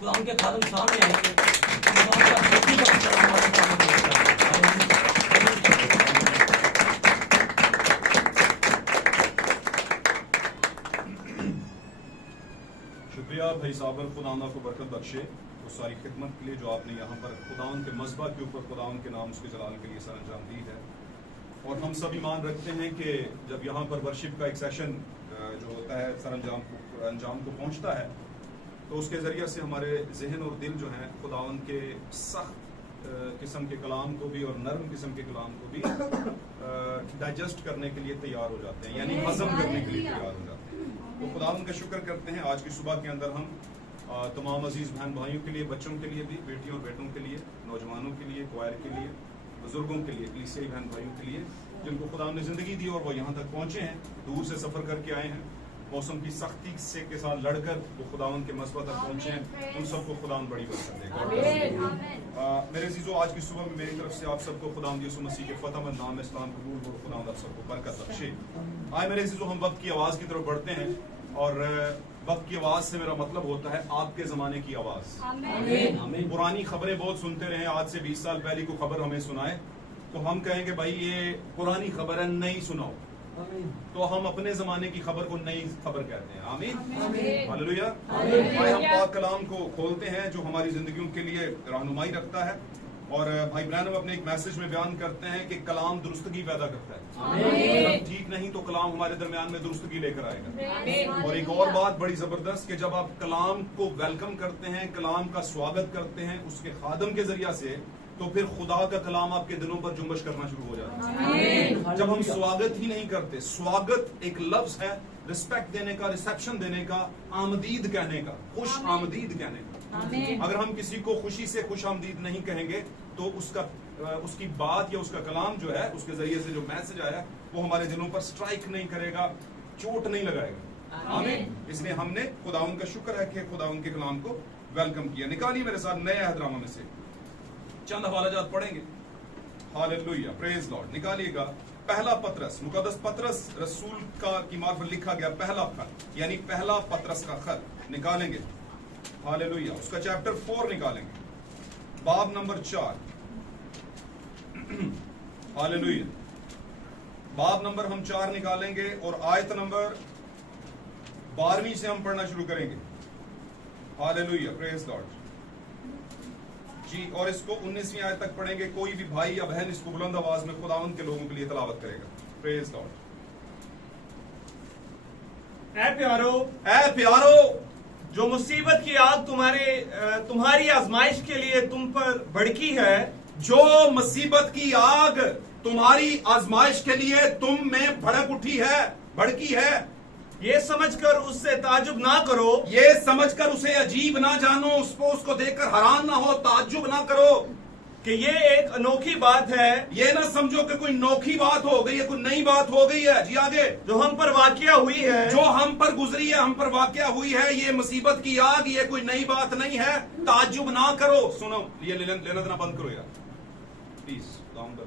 खुदा उनके खादम सामने आएंगे, खुदा उनका धरती पर सलामत सामने शुक्रिया भाई साबर, खुदा को बरकत बख्शे उस सारी खिदमत के लिए जो आपने यहाँ पर खुदावन के मज़बा के ऊपर खुदावन के नाम उसके जलाल के लिए सर अंजाम दी है। और हम सब ईमान रखते हैं कि जब यहाँ पर वर्शिप का एक सेशन जो होता है सर अंजाम को पहुँचता है तो उसके ज़रिए से हमारे जहन और दिल जो हैं खुदावन के सख्त किस्म के कलाम को भी और नरम किस्म के कलाम को भी डाइजेस्ट करने के लिए तैयार हो जाते हैं, यानी हजम करने के लिए तैयार हो जाते हैं। तो खुदावन का शुक्र करते हैं आज की सुबह के अंदर हम तमाम अजीज़ बहन भाइयों के लिए, बच्चों के लिए भी, बेटियों और बेटों के लिए, नौजवानों के लिए, क्वायर के लिए, बुजुर्गों के लिए, कलीसियाई बहन भाइयों के लिए जिनको खुदा ने ज़िंदगी दी और वो यहाँ तक पहुँचे हैं, दूर से सफ़र करके आए हैं, मौसम की सख्ती से के साथ लड़कर वो खुदावन के मसबा तक पहुँचे हैं, उन सबको खुदावन बड़ी बरकत देगा। मेरे अजीज़ों, आज की सुबह में मेरी तरफ से आप सबको खुदावंद यीशु मसीह के फ़तह नाम इस्लाम कबूल हो, खुदावंद आप सबको बरकत बख्शे। आए मेरे अजीज़ों, हम वक्त की आवाज़ की तरफ बढ़ते हैं और वक्त की आवाज से मेरा मतलब होता है आपके जमाने की आवाज। पुरानी खबरें बहुत सुनते रहे, आज से 20 साल पहले को खबर हमें सुनाए तो हम कहेंगे भाई ये पुरानी खबर है, नई सुनाओ, तो हम अपने जमाने की खबर को नई खबर कहते हैं। आमीन, हालेलुया। भाई हम पाक कलाम को खोलते हैं जो हमारी जिंदगियों के लिए रहनुमाई रखता है और भाई ब्रैनम अपने एक मैसेज में बयान करते हैं कि कलाम दुरुस्तगी पैदा करता है, अगर ठीक नहीं तो कलाम हमारे दरमियान में दुरुस्तगी लेकर आएगा। और एक और बात बड़ी जबरदस्त कि जब आप कलाम को वेलकम करते हैं, कलाम का स्वागत करते हैं उसके खादम के जरिया से, तो फिर खुदा का कलाम आपके दिलों पर जुम्बश करना शुरू हो जाता है। जब हम स्वागत ही नहीं करते, स्वागत एक लफ्ज है रिस्पेक्ट देने का, रिसेप्शन देने का, आमदीद कहने का, खुश आमदीद कहने का। अगर हम किसी को खुशी से खुश आमदीद नहीं कहेंगे तो उसकी बात या उसका कलाम जो है, उसके जरिए से जो मैसेज आया वो हमारे दिलों पर स्ट्राइक नहीं करेगा, चोट नहीं लगाएगा। आमीन। इसलिए हमने खुदावन का शुक्र है कि खुदावन के कलाम को वेलकम किया। निकालिए मेरे साथ नए अहदनामा में से चंद हवालाजात पढ़ेंगे। Hallelujah, praise Lord. निकालिएगा पहला पतरस, मुकद्दस पतरस रसूल का की मार्फत लिखा गया पहला खत, यानी पहला पतरस का खत निकालेंगे। हालेलुया। उसका चैप्टर 4 निकालेंगे, बाब नंबर 4। हालेलुया। बाब नंबर हम 4 निकालेंगे और आयत नंबर 12वीं से हम पढ़ना शुरू करेंगे। हालेलुया, प्रेज लॉर्ड जी। और इसको 19वीं आयत तक पढ़ेंगे। कोई भी भाई या बहन इसको बुलंद आवाज में खुदावंद के लोगों के लिए तलावत करेगा। Praise Lord. ऐ प्यारो, जो मुसीबत की आग तुम्हारी आजमाइश के लिए तुम पर भड़की है, जो मुसीबत की आग तुम्हारी आजमाइश के लिए तुम में भड़की है, ये समझकर उससे ताजुब ना करो, ये समझकर उसे अजीब ना जानो, उसको देखकर हैरान ना हो, ताज्जुब ना करो कि ये एक अनोखी बात है। ये ना समझो कि कोई नोखी बात हो गई है, कोई नई बात हो गई है। जी आगे। जो हम पर वाकया हुई है, जो हम पर गुजरी है, हम पर वाकया हुई है, ये मुसीबत की आग, ये कोई नई बात नहीं है, ताज्जुब ना करो। सुनो, ये लेना देना बंद करो यार प्लीज, काम कर।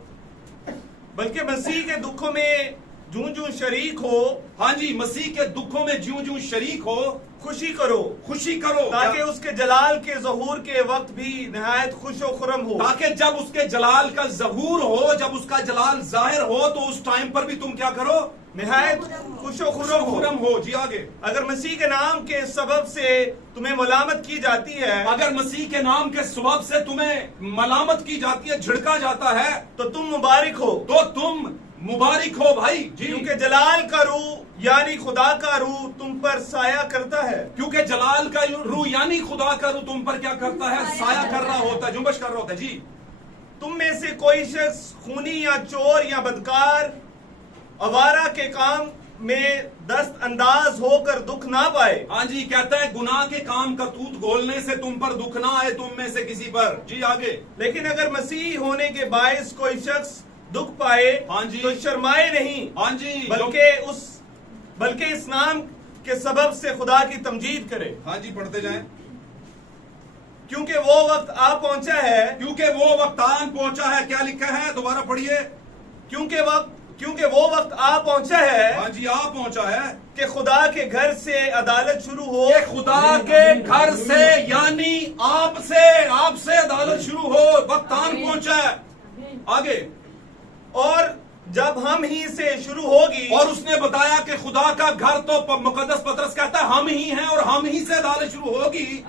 बल्कि मसीह के दुखों में जूं जूं शरीक हो, हाँ जी, मसीह के दुखों में जूं जूं शरीक हो, खुशी करो, ताकि उसके जलाल के ज़हूर के वक्त भी निहायत खुशो खुरम हो। ताकि जब उसके जलाल का ज़हूर हो, जब उसका जलाल जाहिर हो, तो उस टाइम पर भी तुम क्या करो, निहायत खुशो खुरम हो। जी आगे। अगर मसीह के नाम के सबब से तुम्हें मलामत की जाती है, अगर मसीह के नाम के सबब से तुम्हें मलामत की जाती है, झिड़का जाता है, तो तुम मुबारक हो, मुबारक हो भाई जी। क्योंकि जलाल का रूह यानी खुदा का रूह तुम पर साया करता है। क्योंकि जलाल का रूह यानी खुदा का रूह तुम पर क्या करता है, साया कर रहा होता है, जुम्बश कर रहा होता है। जी। तुम में से कोई शख्स खूनी या चोर या बदकार अवारा के काम में दस्त अंदाज होकर दुख ना पाए। हाँ जी, कहता है गुनाह के काम करतूत गोलने से तुम पर दुख ना आए, तुम में से किसी पर। जी आगे। लेकिन अगर मसीह होने के बायस कोई शख्स दुख पाए, हाँ जी, तो शर्माए नहीं, हाँ जी, बल्कि इस नाम के सबब से खुदा की तमजीद करे। हाँ जी, पढ़ते जाएं। क्योंकि वो वक्त आ पहुंचा है, क्योंकि वो वक्त आन पहुंचा है। क्या लिखा है, दोबारा पढ़िए। क्योंकि वो वक्त आ पहुंचा है। हाँ जी, आ पहुंचा है कि खुदा के घर से अदालत शुरू हो। खुदा के घर से यानी अदालत शुरू हो, वक्त आन पहुंचा है। आगे, और जब हम ही से शुरू होगी, और उसने बताया कि खुदा का घर तो मुकद्दस पतरस कहता है हम ही हैं, और हम ही से अदालत शुरू होगी।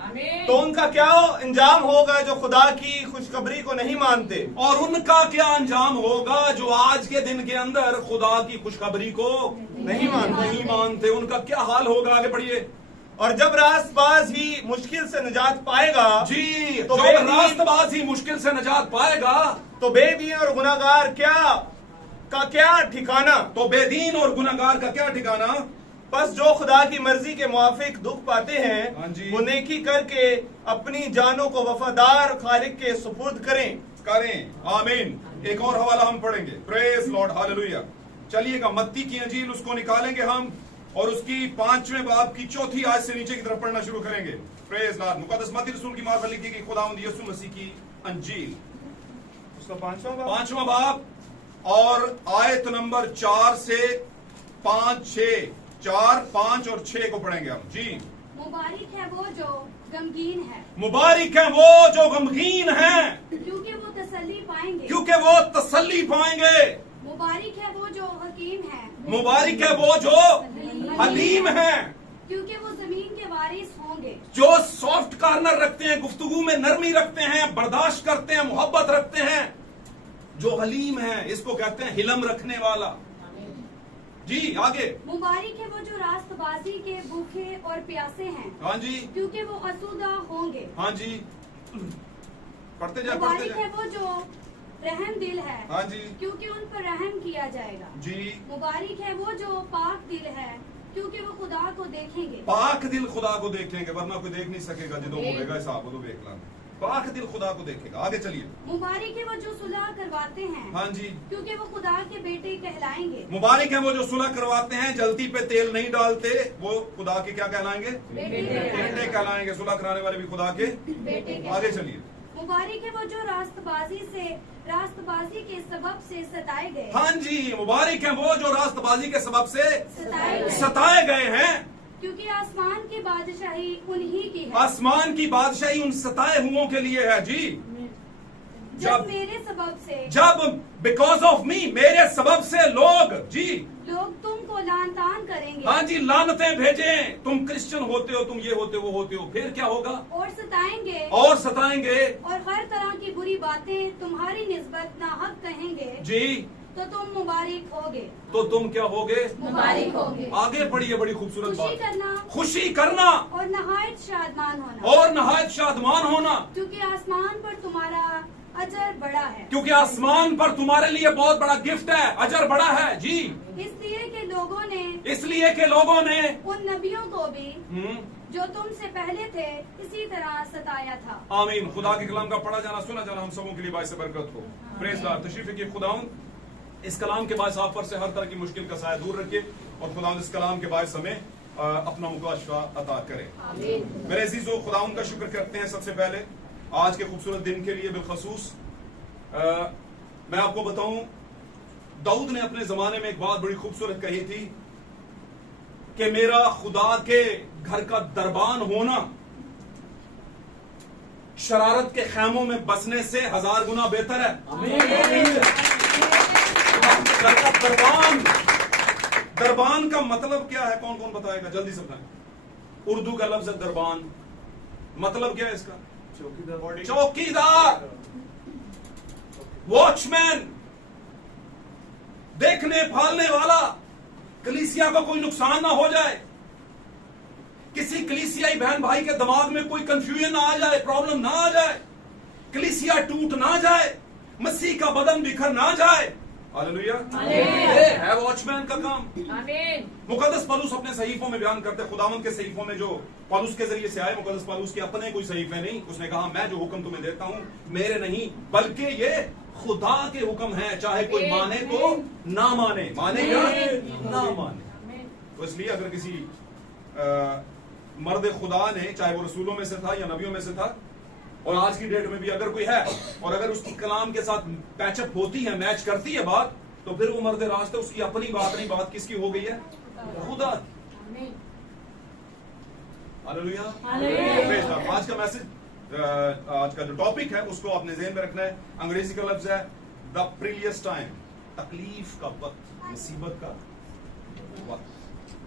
तो उनका क्या अंजाम होगा जो खुदा की खुशखबरी को नहीं मानते? और उनका क्या अंजाम होगा जो आज के दिन के अंदर खुदा की खुशखबरी को नहीं मानते, उनका क्या हाल होगा? आगे पढ़िए। और जब रास्तबाज ही मुश्किल से निजात पाएगा, जी, तो जो बेदीन- रास्तबाज ही मुश्किल से निजात पाएगा, तो बेदीन और गुनाहगार क्या ठिकाना? तो बेदीन और गुनाहगार का क्या ठिकाना? बस जो खुदा की मर्जी के मुआफिक दुख पाते हाँ हैं, जी। वो नेकी करके अपनी जानों को वफादार खालिक के सुपुर्द करें। आमीन। एक और हवाला हम पढ़ेंगे। Praise Lord, hallelujah. चलिएगा, मत्ती की अंजील उसको निकालेंगे हम, और उसकी 5वें बाब की 4थी आयत से नीचे की तरफ पढ़ना शुरू करेंगे। Praise Lord. मुकद्दस मत्ती रसूल की मार्फत लिखी गई खुदावंद यीशु मसीह की अंजील, उसका 5वां बाब और आयत नंबर 4 से 5, 6, 4, 5 और 6 को पढ़ेंगे हम। जी। मुबारक है वो जो गमगीन है, मुबारक है वो जो गमगीन हैं, क्योंकि वो तसल्ली पाएंगे। क्योंकि वो तसल्ली पाएंगे। मुबारक है वो जो हकीम है, मुबारक है वो जो हलीम हैं, क्योंकि वो जमीन के वारिस होंगे। जो सॉफ्ट कॉर्नर रखते हैं, गुफ्तगू में नरमी रखते हैं, बर्दाश्त करते हैं, मोहब्बत रखते हैं, जो हलीम है, इसको कहते हैं हिलम रखने वाला। जी, आगे। मुबारक है वो जो रास्तबाजी के भूखे और प्यासे हैं, हाँ जी, क्योंकि वो असुदा होंगे। हाँ जी, पढ़ते जाए, पढ़ते मुबारक है जाए। वो जो रहम दिल है, हाँ जी, क्योंकि उन पर रहम किया जाएगा। जी। मुबारक है वो जो पाक दिल है, क्योंकि वो खुदा को देखेंगे। पाक दिल खुदा को देखेंगे, वरना कोई देख नहीं सकेगा। जो बोलेगा हिसाब वो देख लाना। पाक दिल खुदा को देखेगा। आगे चलिए। मुबारक है वो जो सुलह करवाते हैं, हाँ जी, क्योंकि वो खुदा के बेटे कहलाएंगे। मुबारक है वो जो सुलह करवाते हैं, जल्दी पे तेल नहीं डालते, वो खुदा के क्या कहलाएंगे? बेटे कहलाएंगे। सुलह कराने वाले भी खुदा के बेटे आगे चलिए। मुबारक है वो जो रास्तबाजी के सबब से सताए गए। हाँ जी, मुबारक है वो जो रास्तबाजी के सबब से सताए गए, सताए गए हैं, क्योंकि आसमान की बादशाही उन्हीं की है। आसमान की बादशाही उन सताए हुओं के लिए है। जी, जब मेरे सबब से जब बिकॉज ऑफ मी, मेरे सबब से लोग, जी, लोग तुमको लान तान करेंगे। हाँ जी, लानतें भेजें, तुम क्रिश्चियन होते हो, तुम ये होते हो, वो होते हो, फिर क्या होगा? और सताएंगे और सताएंगे, और हर तरह की बुरी बातें तुम्हारी निस्बत नाहक कहेंगे। जी, तो तुम मुबारक होगे। तो तुम क्या होगे? मुबारक होगे। आगे पढ़िए, बड़ी खूबसूरत खुशी बात। करना खुशी करना और नहायत शादमान होना, और नहायत शादमान होना, क्योंकि आसमान पर तुम्हारा अजर बड़ा है। क्योंकि आसमान पर तुम्हारे लिए बहुत बड़ा गिफ्ट है, अजर बड़ा है। जी, इसलिए के लोगों ने उन नबियों को भी जो तुमसे पहले थे इसी तरह सताया था। आमीन। खुदा के कलाम का पढ़ा जाना, सुना जाना हम सबों के लिए बाइस बरकत हो। Praise God. तशरीफ रखिए। खुदावंद इस कलाम के बायस आप पर से हर तरह की मुश्किल का साया दूर रखे, और खुदावंद इस कलाम के बायस हमें अपना मुकाशफा अता करे। मेरे अजीजों, खुदावंद का शुक्र करते हैं सबसे पहले आज के खूबसूरत दिन के लिए। बिलखसूस मैं आपको बताऊं, दाऊद ने अपने जमाने में एक बात बड़ी खूबसूरत कही थी कि मेरा खुदा के घर का दरबान होना शरारत के खैमों में बसने से 1000 गुना बेहतर है। घर का दरबान, दरबान का मतलब क्या है? कौन कौन बताएगा? जल्दी से बताएं। उर्दू का लफ्ज है दरबान, मतलब क्या है इसका? चौकीदार, वॉचमैन, देखने भालने वाला। कलीसिया का कोई नुकसान ना हो जाए, किसी कलीसियाई बहन भाई के दिमाग में कोई कंफ्यूजन ना आ जाए, प्रॉब्लम ना आ जाए, कलीसिया टूट ना जाए, मसीह का बदन बिखर ना जाए। हालेलुया। ये है वॉचमैन का काम। मुकद्दस पौलुस अपने सहीफों में बयान करते, खुदावंद के सहीफों में जो पौलुस के जरिए से आए, मुकद्दस पौलुस के अपने कोई सहीफे नहीं। उसने कहा मैं जो हुक्म तुम्हें देता हूं मेरे नहीं, बल्कि ये खुदा के हुक्म है, चाहे कोई माने तो ना माने, माने या ना माने। तो इसलिए अगर किसी मर्द खुदा ने, चाहे वो रसूलों में से था या नबियों में से था, और आज की डेट में भी अगर कोई है, और अगर उसकी कलाम के साथ पैचअप होती है, मैच करती है बात, तो फिर वो मर्द रास्ते, उसकी अपनी बात नहीं, बात किसकी हो गई है? खुदा। हालेलुया। आज का मैसेज आज का जो टॉपिक है उसको आपने ज़हन में रखना है। अंग्रेजी का लफ्ज है द प्रीलियस टाइम, तकलीफ का वक्त, मुसीबत का वक्त,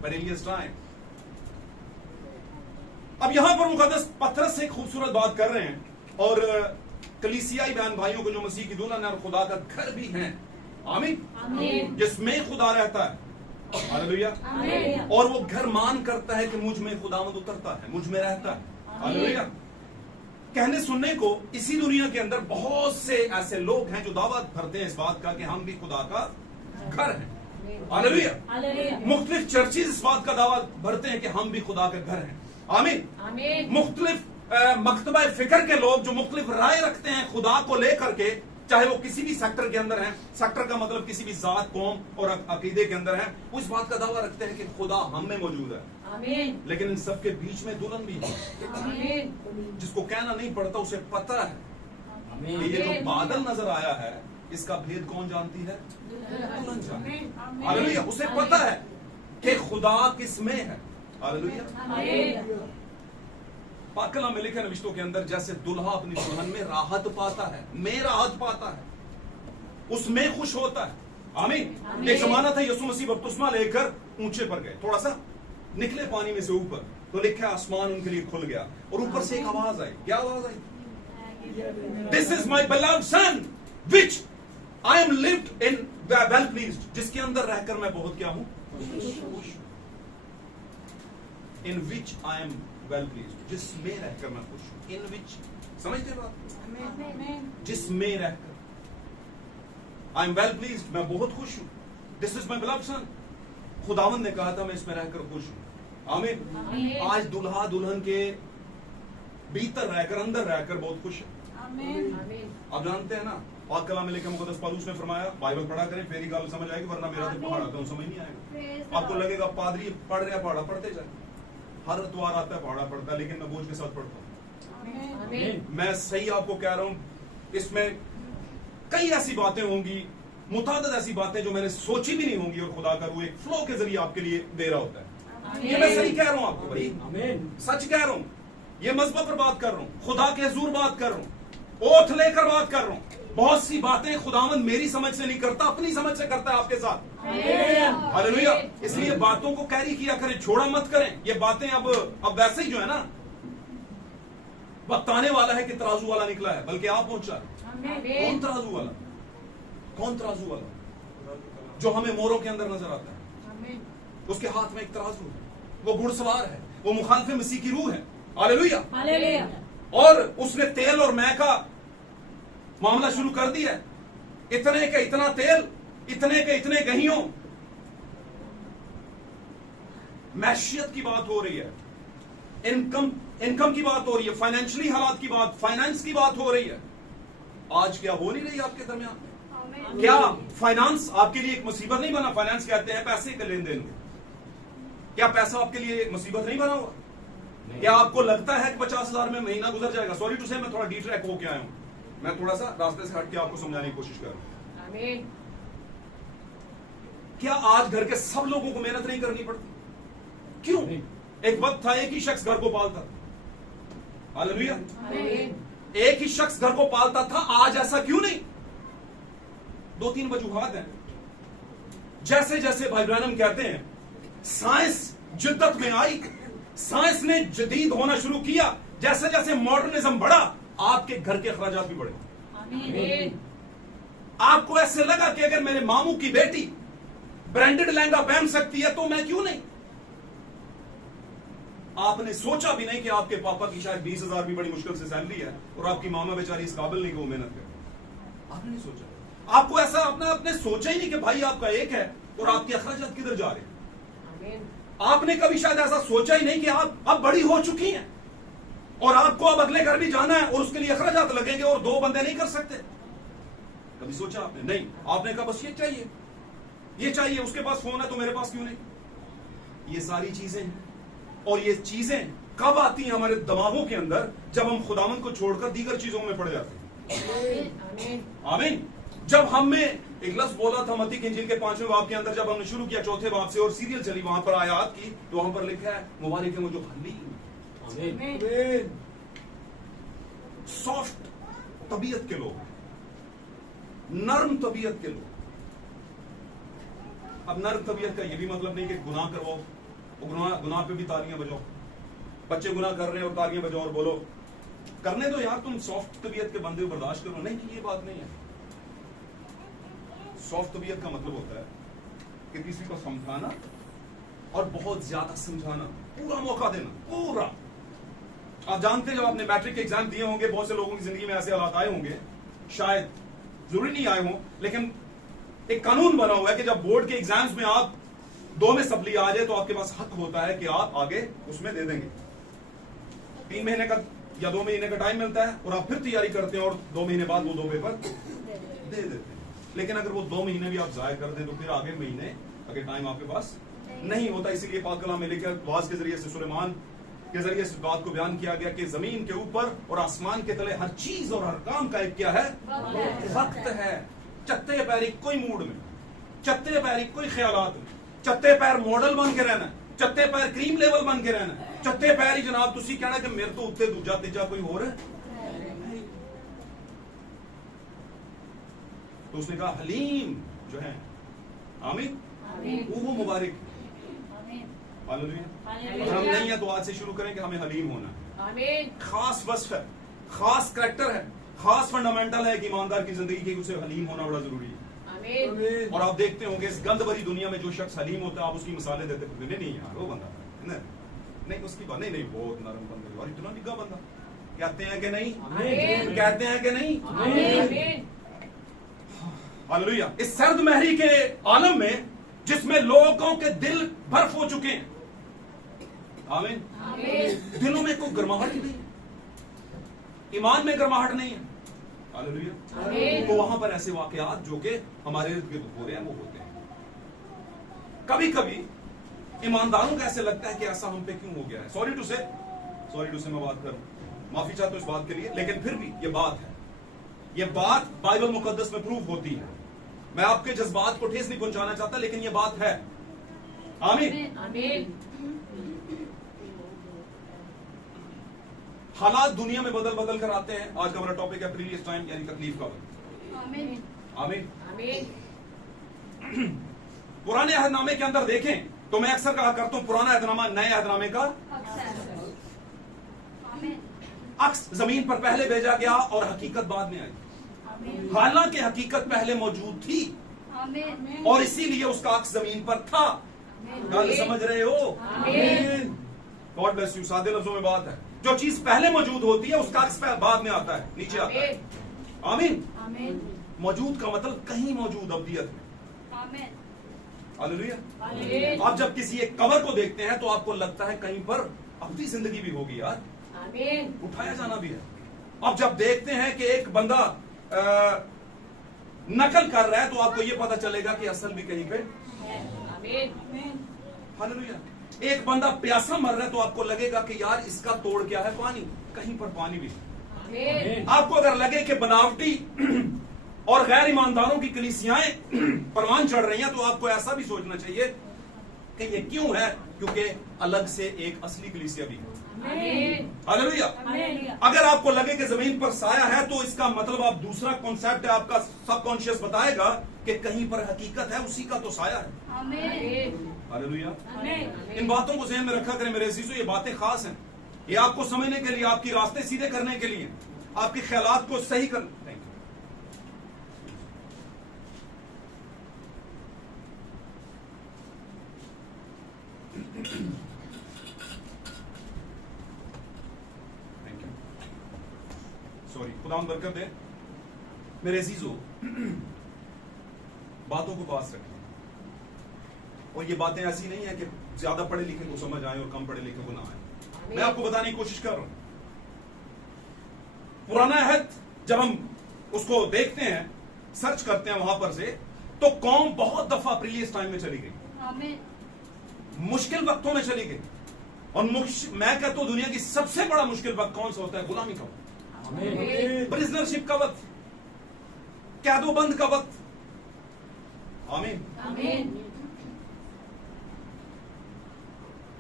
प्रीलियस टाइम। अब यहां पर मुकद्दस पतरस से एक खूबसूरत बात कर रहे हैं और कलीसियाई बहन भाइयों को जो मसीह की दुल्हन है और खुदा का घर भी है, आमीन, जिसमें खुदा रहता है, हालेलुया, और वो घर मान करता है कि मुझ में खुदावंद उतरता है, मुझ में रहता है, हालेलुया। कहने सुनने को इसी दुनिया के अंदर बहुत से ऐसे लोग हैं जो दावा भरते हैं इस बात का कि हम भी खुदा का घर हैं, हालेलुया। मुख्तलिफ चर्चेज इस बात का दावा भरते हैं कि हम भी खुदा का घर हैं, आमीन। मुख्तलिफ मकतबा फिक्र के लोग जो मुख्तलिफ राय रखते हैं खुदा को लेकर के, चाहे वो किसी भी सेक्टर के अंदर हैं, सेक्टर का मतलब किसी भी जात, कौम और अकीदे के अंदर हैं, वो इस बात का दावा रखते हैं कि खुदा हम में मौजूद है, आमीन। लेकिन इन सब के बीच में दुल्हन भी है, आमीन। जिसको कहना नहीं पड़ता उसे पता है, आमीन। ये जो बादल नजर आया है इसका भेद कौन जानती है? दुल्हन जानती है, हालेलुया। उसे पता है कि खुदा किस में है, हालेलुया। पाक कलाम में लिखे नविश्तों के अंदर जैसे दुल्हा अपनी दुल्हन में राहत पाता है, में राहत पाता है, उसमें खुश होता है, आमीन। एक जमाना था यीशु मसीह बपतिस्मा लेकर ऊंचे पर गए, थोड़ा सा निकले पानी में से ऊपर, तो लिखा आसमान उनके लिए खुल गया और ऊपर से एक आवाज आई। क्या आवाज आई? This is my beloved son which I am lived in well pleased, जिसके अंदर रहकर मैं बहुत क्या हूं? खुश। In which I am well pleased, जिसमें रहकर मैं खुश हूं। इन विच, समझते बात? जिसमें रहकर आई एम वेल प्लीज्ड, मैं बहुत खुश हूं। दिस इज माई बिलव्ड सन, खुदावंद ने कहा था मैं इसमें रहकर खुश हूं, आमीन। आज दुल्हा दुल्हन के भीतर रहकर, अंदर रहकर बहुत खुश है, आमीन। आप जानते हैं ना, पाक कलाम में लिखा मुकद्दस पौलुस ने फरमाया, बाइबल पढ़ा करें फिर ही गाल समझ आएगी, वरना मेरा तो पहाड़ आता हूं समझ नहीं आएगा। आपको लगेगा पादरी पढ़ रहे पढ़ा, पढ़ते जाए, हर इतवार आता है पढ़ा पढ़ता है, लेकिन मैं बोझ के साथ पढ़ता हूं। मैं सही आपको कह रहा हूं, इसमें कई ऐसी बातें होंगी, मुतादद ऐसी बातें जो मैंने सोची भी नहीं होंगी और खुदा का रूह एक फ्लो के जरिए आपके लिए दे रहा होता है। ये मैं सही कह रहा हूं आपको भाई, सच कह रहा हूं, ये मजहब पर बात कर रहा हूं, खुदा के हुजूर बात कर रहा हूं, ओथ लेकर बात कर रहा हूं। बहुत सी बातें खुदावंद मेरी समझ से नहीं करता, अपनी समझ से करता है आपके साथ, हालेलुया। इसलिए बातों को कैरी किया करें, छोड़ा मत करें। ये बातें अब वैसे ही जो है ना, वक्त आने वाला है कि तराजू वाला निकला है, बल्कि आप पहुंचा। कौन तराजू वाला? कौन तराजू वाला? जो हमें मोरों के अंदर नजर आता है, उसके हाथ में एक तराजू है, वो घुड़सवार है, वो मुखालिफ मसीह की रूह है, हालेलुया। और उसने तेल और मैं का मामला शुरू कर दिया। इतने के इतना तेल, इतने के इतने गहियों, मैशियत की बात हो रही है, इनकम की बात हो रही है, फाइनेंशियली हालात की बात, फाइनेंस की बात हो रही है। आज क्या हो नहीं रही आपके दरमियान? क्या फाइनेंस आपके लिए एक मुसीबत नहीं बना? फाइनेंस कहते हैं पैसे का लेन देन। क्या पैसा आपके लिए मुसीबत नहीं बना हुआ? क्या आपको लगता है कि 50,000 में महीना गुजर जाएगा? सॉरी टू से मैं थोड़ा डी ट्रैक होके आया हूं, मैं थोड़ा सा रास्ते से हट के आपको समझाने की कोशिश कर रहा हूं। क्या आज घर के सब लोगों को मेहनत नहीं करनी पड़ती? क्यों? एक वक्त था एक ही शख्स घर को पालता था, हालेलुया। एक ही शख्स घर को पालता था, आज ऐसा क्यों नहीं? 2-3 वजूहात हैं। जैसे जैसे भाई ब्रैनम कहते हैं साइंस जिद्दत में आई, साइंस ने जदीद होना शुरू किया, जैसे जैसे मॉडर्निज्म बढ़ा, आपके घर के अखराजात भी बढ़े। आपको ऐसे लगा कि अगर मेरे मामू की बेटी ब्रांडेड लहंगा पहन सकती है तो मैं क्यों नहीं? आपने सोचा भी नहीं कि आपके पापा की शायद 20,000 भी बड़ी मुश्किल से सैलरी है और आपकी मामा बेचारी इस काबिल नहीं कि वो मेहनत करे। आपने नहीं सोचा, आपको ऐसा आपने सोचा ही नहीं कि भाई आपका एक है और आपके अखराजात किधर जा रहे हैं। आपने कभी शायद ऐसा सोचा ही नहीं कि आप अब बड़ी हो चुकी हैं और आपको अब अगले घर भी जाना है और उसके लिए अखराजात लगेंगे और 2 बंदे नहीं कर सकते। कभी सोचा आपने? नहीं। आपने कहा बस ये चाहिए, ये चाहिए, उसके पास फोन है तो मेरे पास क्यों नहीं? ये सारी चीजें हैं। और ये चीजें कब आती हैं हमारे दिमागों के अंदर? जब हम खुदावंद को छोड़कर दीगर चीजों में पड़ जाते हैं। आमीन। जब हमने एक लफ्ज बोला था मत्ती की इंजील के 5वें बाब के अंदर, जब हमने शुरू किया 4थे बाब से और सीरियल चली वहां पर आयात की, तो वहां पर लिखा है मुबारक है वो जो हली। सॉफ्ट तबीयत के लोग, नर्म तबीयत के लोग। अब नर्म तबीयत का यह भी मतलब नहीं कि गुनाह करवाओ, वो गुनाह पे भी तालियां बजाओ। बच्चे गुनाह कर रहे हैं और तालियां बजाओ और बोलो करने दो यार, तुम सॉफ्ट तबीयत के बंदे बर्दाश्त करो। नहीं, ये बात नहीं है। सॉफ्ट तबीयत का मतलब होता है कि किसी को समझाना और बहुत ज्यादा समझाना, पूरा मौका देना, पूरा। आप जानते हैं जब आपने मैट्रिक के एग्जाम दिए होंगे, बहुत से लोगों की जिंदगी में ऐसे हालात आए होंगे, शायद जरूरी नहीं आए हों, लेकिन एक कानून बना हुआ है कि जब बोर्ड के एग्जाम्स में आप 2 में सप्ली आ जाए तो आपके पास हक होता है कि आप आगे उसमें दे देंगे। 3 महीने का या 2 महीने का टाइम मिलता है और आप फिर तैयारी करते हैं और 2 महीने बाद वो 2 पेपर दे देते हैं। लेकिन अगर वो 2 महीने भी आप जाया कर दें तो फिर आगे महीने आगे टाइम आपके पास नहीं होता। इसीलिए पाक कलाम में लिखा, वाज के जरिए से, सुलेमान के जरिए से बात को बयान किया गया कि जमीन के ऊपर और आसमान के तले हर चीज और हर काम का एक क्या है, वक्त है। चत्ते पैरी कोई मूड में, चत्ते पैरी कोई ख्यालात में, चत्ते पैर मॉडल बन के रहना, चत्ते पैर क्रीम लेवल बन के रहना, चत्ते पैरी जनाब तुसी कहना कि मेरे तो उत्ते दूजा तीजा कोई और है। तो उसने कहा हलीम जो है, आमीन, वो मुबारक। अगर हम नहीं है तो आज से शुरू करें कि हमें हलीम होना है। खास वस्फ है, खास करैक्टर है, खास फंडामेंटल है कि ईमानदार की जिंदगी के उसे हलीम होना बड़ा जरूरी है। और आप देखते होंगे इस गंद भरी दुनिया में जो शख्स हलीम होता है, आप उसकी मिसालें देते हैं, नहीं यार वो बंदा नहीं, उसकी बात नहीं, बहुत नरम बंदा और इतना निगाह बंदा, कहते हैं कि नहीं, कहते हैं कि नहीं। हालेलुया। इस सर्द महरी के आलम में जिसमें लोगों के दिल बर्फ हो चुके हैं, आमीन, दिलों में कोई गर्माहट नहीं, ईमान में गर्माहट नहीं है, हालेलुया, तो वहां पर ऐसे वाकयात जो कि हमारे इर्द गिर्द हो रहे हैं वो होते हैं। कभी कभी ईमानदारों को ऐसे लगता है कि ऐसा हम पे क्यों हो गया है। सॉरी टू से मैं बात करूं, माफी चाहता हूं इस बात के लिए, लेकिन फिर भी ये बात है, ये बात बाइबल मुकद्दस में प्रूफ होती है। मैं आपके जज्बात को ठेस नहीं पहुंचाना चाहता, लेकिन ये बात है। आमीन। हालात दुनिया में बदल बदल कर आते हैं। आज का हमारा टॉपिक है प्रीवियस टाइम, यानी तकलीफ का वक्त। आमीन। पुराने अहदनामे के अंदर देखें तो मैं अक्सर कहा करता हूं पुराना अहदनामा नए अहदनामे का अक्स जमीन पर पहले भेजा गया और हकीकत बाद में आई। हालांकि हकीकत पहले मौजूद थी और इसीलिए उसका अक्स जमीन पर था। गल समझ रहे हो? God bless you. सादे लफ्जों में बात है, जो चीज पहले मौजूद होती है उसका अक्स बाद में आता है, नीचे आता है। आमीन। मौजूद का मतलब कहीं मौजूद, अब्दियत में। हालेलुया। आप जब किसी एक कबर को देखते हैं तो आपको लगता है कहीं पर अब्दी जिंदगी भी होगी यार, उठाया जाना भी है। अब जब देखते हैं कि एक बंदा नकल कर रहा है तो आपको यह पता चलेगा कि असल भी कहीं पे। हालेलुया। एक बंदा प्यासा मर रहा है तो आपको लगेगा कि यार इसका तोड़ क्या है, पानी, कहीं पर पानी भी। आपको अगर लगे कि बनावटी और गैर ईमानदारों की कलीसियाएं परवान चढ़ रही हैं तो आपको ऐसा भी सोचना चाहिए कि ये क्यों है, क्योंकि अलग से एक असली कलीसिया भी है। हालेलुया। अगर आपको लगे कि जमीन पर साया है तो इसका मतलब आप दूसरा कॉन्सेप्ट है, आपका सबकॉन्शियस बताएगा कि कहीं पर हकीकत है, उसी का तो साया है। हालेलुया। इन बातों को ज़हन में रखा करें मेरे अज़ीज़ों, ये बातें खास हैं, ये आपको समझने के लिए, आपकी रास्ते सीधे करने के लिए, आपके ख्यालात को सही कर। Thank you. Thank you, sorry. खुदा बरकत दे मेरे अज़ीज़ों। बातों को पास रखें, और ये बातें ऐसी नहीं है कि ज्यादा पढ़े लिखे को समझ आए और कम पढ़े लिखे को ना आए। मैं आपको बताने की कोशिश कर रहा हूं, पुराना अहद जब हम उसको देखते हैं, सर्च करते हैं वहां पर से, तो कौम बहुत दफा प्रीवियस टाइम में चली गई, मुश्किल वक्तों में चली गई। और मैं कहता हूं दुनिया की सबसे बड़ा मुश्किल वक्त कौन सा होता है? गुलामी का वक्त, प्रिजनरशिप का वक्त, कैदोबंद का वक्त। आमीन।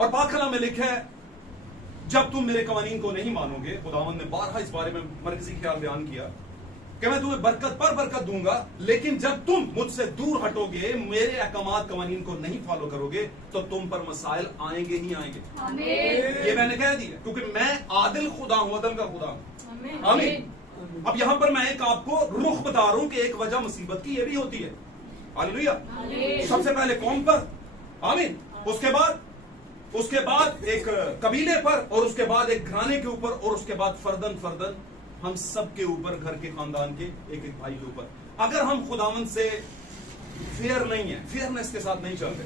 और पाक कलाम में लिखा है जब तुम मेरे कवानीन को नहीं मानोगे, खुदावंद ने बारहा इस बारे में मरकजी ख्याल बयान किया कि मैं तुम्हें बरकत पर बरकत दूंगा, लेकिन जब तुम मुझसे दूर हटोगे, मेरे अहकामात कवानीन को नहीं फॉलो करोगे, तो तुम पर मसाइल आएंगे ही आएंगे। ये मैंने कह दिया, क्योंकि मैं आदिल खुदा हूं, अदल का खुदा हूं। आमीन। अब यहां पर मैं एक आपको रुख बता रहा हूं कि एक वजह मुसीबत की ये भी होती है। हालेलुया। सबसे पहले कौम पर, आमीन, उसके बाद एक कबीले पर, और उसके बाद एक घराने के ऊपर, और उसके बाद फर्दन फर्दन हम सब के ऊपर, घर के खानदान के एक एक भाई के ऊपर। अगर हम खुदावंद से फेयर नहीं है, फेयरनेस के साथ नहीं चलते,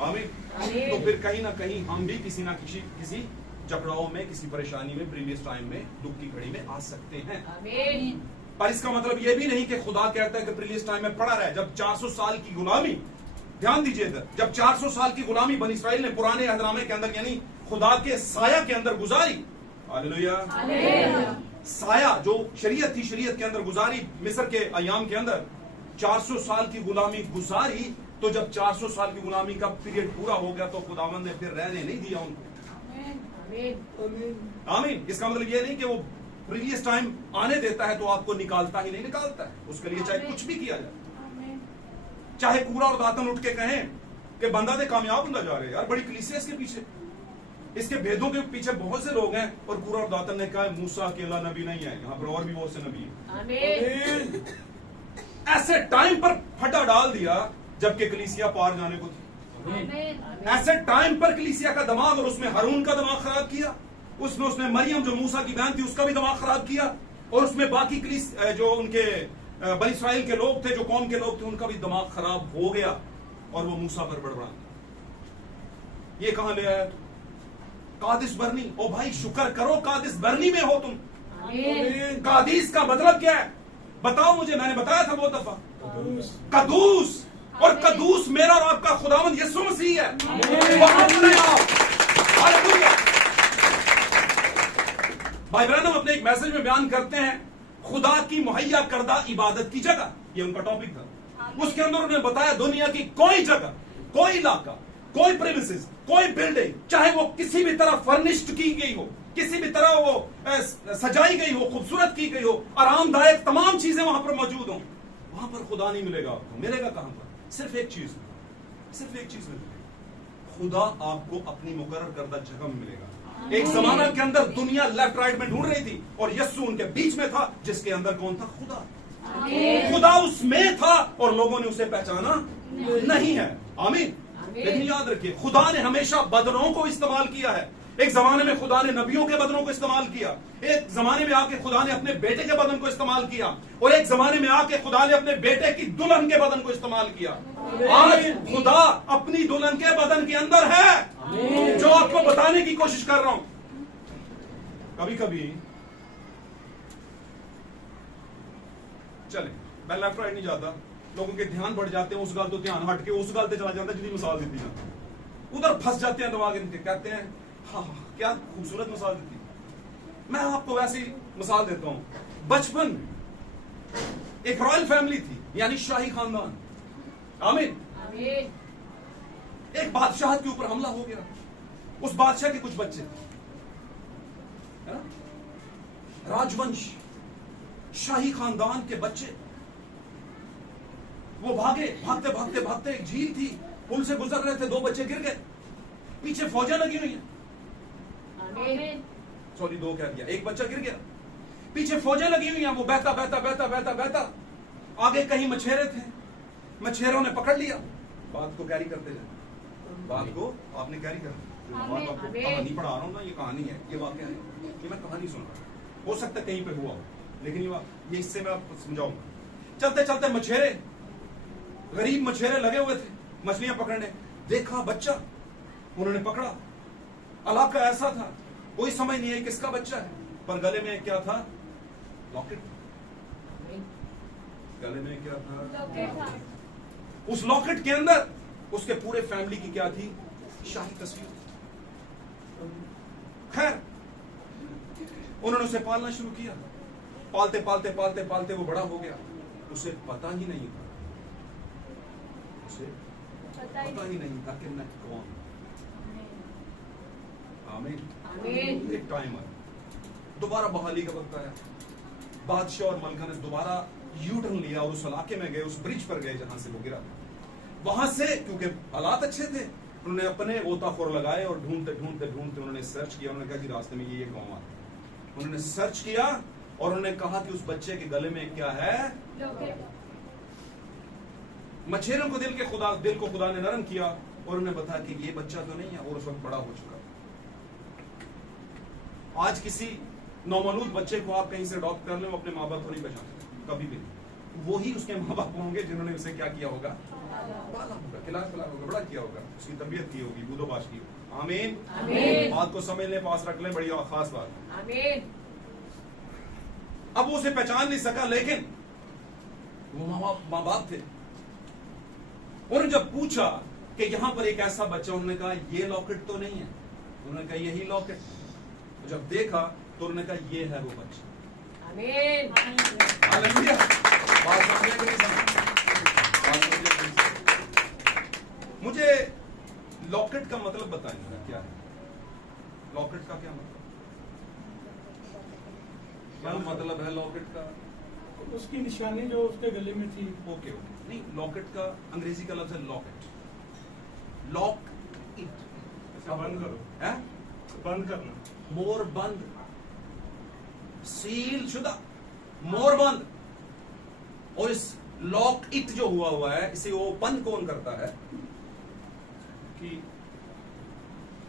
आमीन, तो फिर कहीं ना कहीं हम भी किसी ना किसी जकड़ाओं में, किसी परेशानी में, प्रीवियस टाइम में, दुख की घड़ी में आ सकते हैं। आमीन। पर इसका मतलब यह भी नहीं कि खुदा कहता है कि प्रीवियस टाइम में पड़ा रहे। जब 400 साल की गुलामी, ध्यान दीजिए इधर, जब 400 साल की गुलामी बनी इस्राएल ने पुराने अहदनामे के अंदर, यानी खुदा के साया के अंदर गुजारी, हालेलुया, साया जो शरीयत थी, शरीयत के अंदर गुजारी, मिस्र के अयाम के अंदर 400 साल की गुलामी गुजारी, तो जब 400 साल की गुलामी का पीरियड पूरा हो गया, तो खुदावंद ने फिर रहने नहीं दिया उनको। आमीन। इसका मतलब ये नहीं कि वो प्रीवियस टाइम आने देता है तो आपको निकालता ही नहीं, निकालता है। उसके लिए चाहे कुछ भी किया जाए, चाहे कूड़ा और दातन उठ के कहें कि बंदा दे कामयाब होता जा रहे, यार बड़ी कलीसिया इसके पीछे, इसके भेदों के पीछे बहुत से लोग हैं, और कूड़ा और दातन ने कहा मूसा अकेला नबी नहीं है, यहाँ पर और भी बहुत से नबी हैं। ऐसे टाइम पर फटा डाल दिया जबकि कलीसिया पार जाने को थी। ऐसे टाइम पर कलीसिया का दिमाग, और उसमें हारून का दिमाग खराब किया, उसने मरियम जो मूसा की बहन थी उसका भी दिमाग खराब किया, और उसमें बाकी जो उनके बनी इस्राएल के लोग थे, जो कौम के लोग थे, उनका भी दिमाग खराब हो गया, और वो मूसा पर बड़बड़ा। ये कहां ले आया? कादिस बरनी। ओ भाई शुक्र करो कादिस बरनी में हो तुम। कादिस का मतलब क्या है बताओ मुझे, मैंने बताया था बहुत दफा, कदूस, और कदूस मेरा और आपका खुदावंद यीशु मसीह है। वहां पर आप, हालेलुया। भाई ब्रैनम अपने एक मैसेज में बयान करते हैं खुदा की मुहैया करदा इबादत की जगह, ये उनका टॉपिक था। उसके अंदर उन्होंने बताया दुनिया की कोई जगह, कोई इलाका, कोई प्रेमिसेस, कोई बिल्डिंग, चाहे वो किसी भी तरह फर्निश्ड की गई हो, किसी भी तरह वो सजाई गई हो, खूबसूरत की गई हो, आरामदायक तमाम चीजें वहां पर मौजूद हो, वहां पर खुदा नहीं मिलेगा आपको। मिलेगा कहां पर? सिर्फ एक चीज मिलेगी, खुदा आपको अपनी मुकर्रर करदा जगह में मिलेगा। एक जमाना के अंदर दुनिया लेफ्ट राइट में ढूंढ रही थी, और यीशु उनके बीच में था, जिसके अंदर कौन था? खुदा। खुदा उसमें था, और लोगों ने उसे पहचाना नहीं है। आमीन। लेकिन याद रखिए, खुदा ने हमेशा बदनों को इस्तेमाल किया है। एक जमाने में खुदा ने नबियों के बदनों को इस्तेमाल किया, एक जमाने में आके खुदा ने अपने बेटे के बदन को इस्तेमाल किया, और एक जमाने में आके खुदा ने अपने बेटे की दुल्हन के बदन को इस्तेमाल किया। आज खुदा अपनी दुल्हन के बदन के अंदर है, जो आपको बताने की कोशिश कर रहा हूं। कभी कभी चले, मैं लेफ्ट राइट नहीं जाता, लोगों के ध्यान बढ़ जाते हैं, उस गाल तो ध्यान हट के उस गाल पे चला जाता है, जितनी मिसाल देती है उधर फंस जाते हैं दिमाग इनके, कहते हैं हाँ क्या खूबसूरत मिसाल देती। मैं आपको वैसी मिसाल देता हूं। बचपन एक रॉयल फैमिली थी, यानी शाही खानदान। आमीन। एक बादशाह के ऊपर हमला हो गया, उस बादशाह के कुछ बच्चे, है ना, राजवंश, शाही खानदान के बच्चे, वो भागे, भागते भागते भागते एक झील थी, पुल से गुजर रहे थे, दो बच्चे गिर गए, पीछे फौजें लगी हुई हैं। सॉरी, दो कह दिया, एक बच्चा गिर गया, पीछे फौजें लगी हुई हैं। वो बहता बहता बहता बहता बहता आगे कहीं मछेरे थे, मछेरों ने पकड़ लिया। बात को कैरी करते जाए, बात को आपने कैरी करना। कहानी पढ़ा रहा हूं ना, ये कहानी है, ये वाकया है, ये मैं कहानी सुन रहा हूं, हो सकता है कहीं पे हुआ हो, लेकिन ये इससे मैं आपको समझाऊंगा। चलते चलते मछेरे, गरीब मछेरे लगे हुए थे मछलियां पकड़ने, देखा बच्चा, उन्होंने पकड़ा। इलाका ऐसा था, कोई समझ नहीं है किसका बच्चा है, पर गले में क्या था? लॉकेट। गले में क्या था? उस लॉकेट के अंदर उसके पूरे फैमिली की क्या थी? शाही तस्वीर। खैर, उन्होंने उसे पालना शुरू किया, पालते पालते पालते पालते वो बड़ा हो गया। उसे पता ही नहीं था, उसे पता ही नहीं था कि मैं कौन। आमीन। एक टाइम आया, दोबारा बहाली का वक्त आया, बादशाह और मलका ने दोबारा यू टर्न लिया और उस इलाके में गए, उस ब्रिज पर गए जहां से वो गिरा। वहां से क्योंकि हालात अच्छे थे, उन्होंने अपने गोताखोर लगाए और ढूंढते ढूंढते ढूंढते उन्होंने सर्च किया। उन्होंने कहा कि रास्ते में ये गांव आता है। उन्होंने सर्च किया और उन्होंने कहा कि उस बच्चे के गले में क्या है? मछेरों को दिल को खुदा ने नरम किया और उन्हें बताया कि ये बच्चा तो नहीं है, और उस वक्त बड़ा हो चुका। आज किसी नौमौलूद बच्चे को आप कहीं से अडॉप्ट कर लें, वो अपने माँ बाप को नहीं पहचानते कभी भी। वो ही उसके माँ बाप होंगे जिन्होंने उसे क्या किया होगा? पाला होगा, खिला होगा, बड़ा किया होगा, उसकी तबीयत की होगी, बूदोबाश की होगी। आमीन। बात को समझ लें, पास रख लें, बड़ी खास बात। आमीन। अब वो उसे पहचान नहीं सका, लेकिन वो माँ बाप थे। उन्होंने जब पूछा कि यहाँ पर एक ऐसा बच्चा, उन्होंने कहा ये लॉकेट तो नहीं है। उन्होंने कहा यही लॉकेट। जब देखा तो उन्होंने कहा ये है वो बच्चा। आमीन। हालेलुया। बात समझे कि नहीं समझे? बात समझे कि नहीं समझे? मुझे लॉकेट का मतलब बताइएगा क्या है? लॉकेट का क्या मतलब? क्या मतलब है लॉकेट का? उसकी निशानी जो उसके गले में थी। ओके ओके, नहीं, लॉकेट का अंग्रेजी का लफ्ज है लॉकेट। लॉक इट, बंद करो, है बंद करना, मोर बंद, सील शुदा, मोर बंद। और इस लॉक इट जो हुआ है, इसे ओपन कौन करता है? कि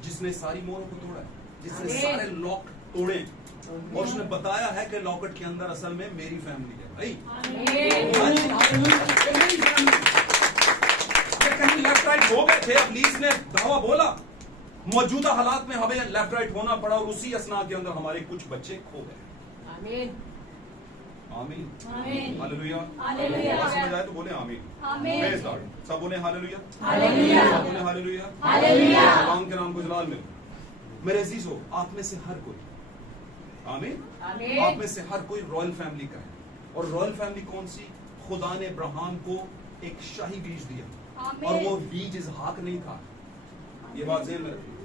जिसने सारी मोरों को तोड़ा है, जिसने सारे लॉक तोड़े, और उसने बताया है कि लॉकेट के अंदर असल में मेरी फैमिली है भाई। कहीं लेफ्ट राइट हो गए थे, पुलिस ने दावा बोला, मौजूदा हालात में हमें लेफ्ट राइट होना पड़ा, और उसी असना के अंदर हमारे कुछ बच्चे खो गए। आमीन। आमीन। आमीन। हालेलुया। हालेलुया। बात समझ आए तो बोले आमीन। आमीन। Praise God. सब बोले हालेलुया। हालेलुया। सब बोले हालेलुया। हालेलुया। खुदा के नाम को जलाल मिले। मेरे अजीजों, आप में से हर कोई, आमीन, आमीन। आप में से हर कोई रॉयल फैमिली का है। और रॉयल फैमिली कौन सी? खुदा ने अब्राहम को एक शाही बीज दिया, आमीन। और वो बीज इसहाक नहीं था। ये बात ज़हन में रखिए,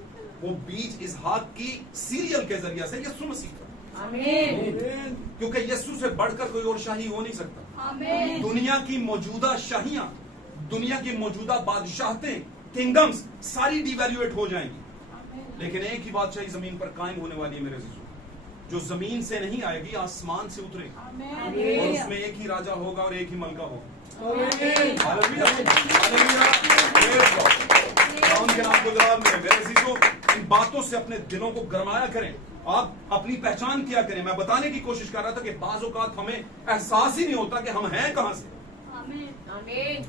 वो बीज इसहाक की सीरियल के जरिए से यीशु मसीह था। आमीन। क्योंकि यीशु से बढ़कर कोई और शाही हो नहीं सकता। आमीन। दुनिया की मौजूदा शाहियां, दुनिया की मौजूदा बादशाहतें, किंगडम्स सारी डिवैल्यूएट हो जाएंगी, लेकिन एक ही बादशाही जमीन पर कायम होने वाली है मेरे अजीजों, जो जमीन से नहीं आएगी, आसमान से उतरेगी, और उसमें एक ही राजा होगा और एक ही मलका होगा। हालेलुया। हालेलुया। Praise God. उनके नाम को जलाल मिले। मेरे अजीजों, इन बातों से अपने दिलों को गरमाया करें, आप अपनी पहचान किया करें। मैं बताने की कोशिश कर रहा था कि बाज़ औक़ात हमें एहसास ही नहीं होता कि हम हैं कहां से। आमीन।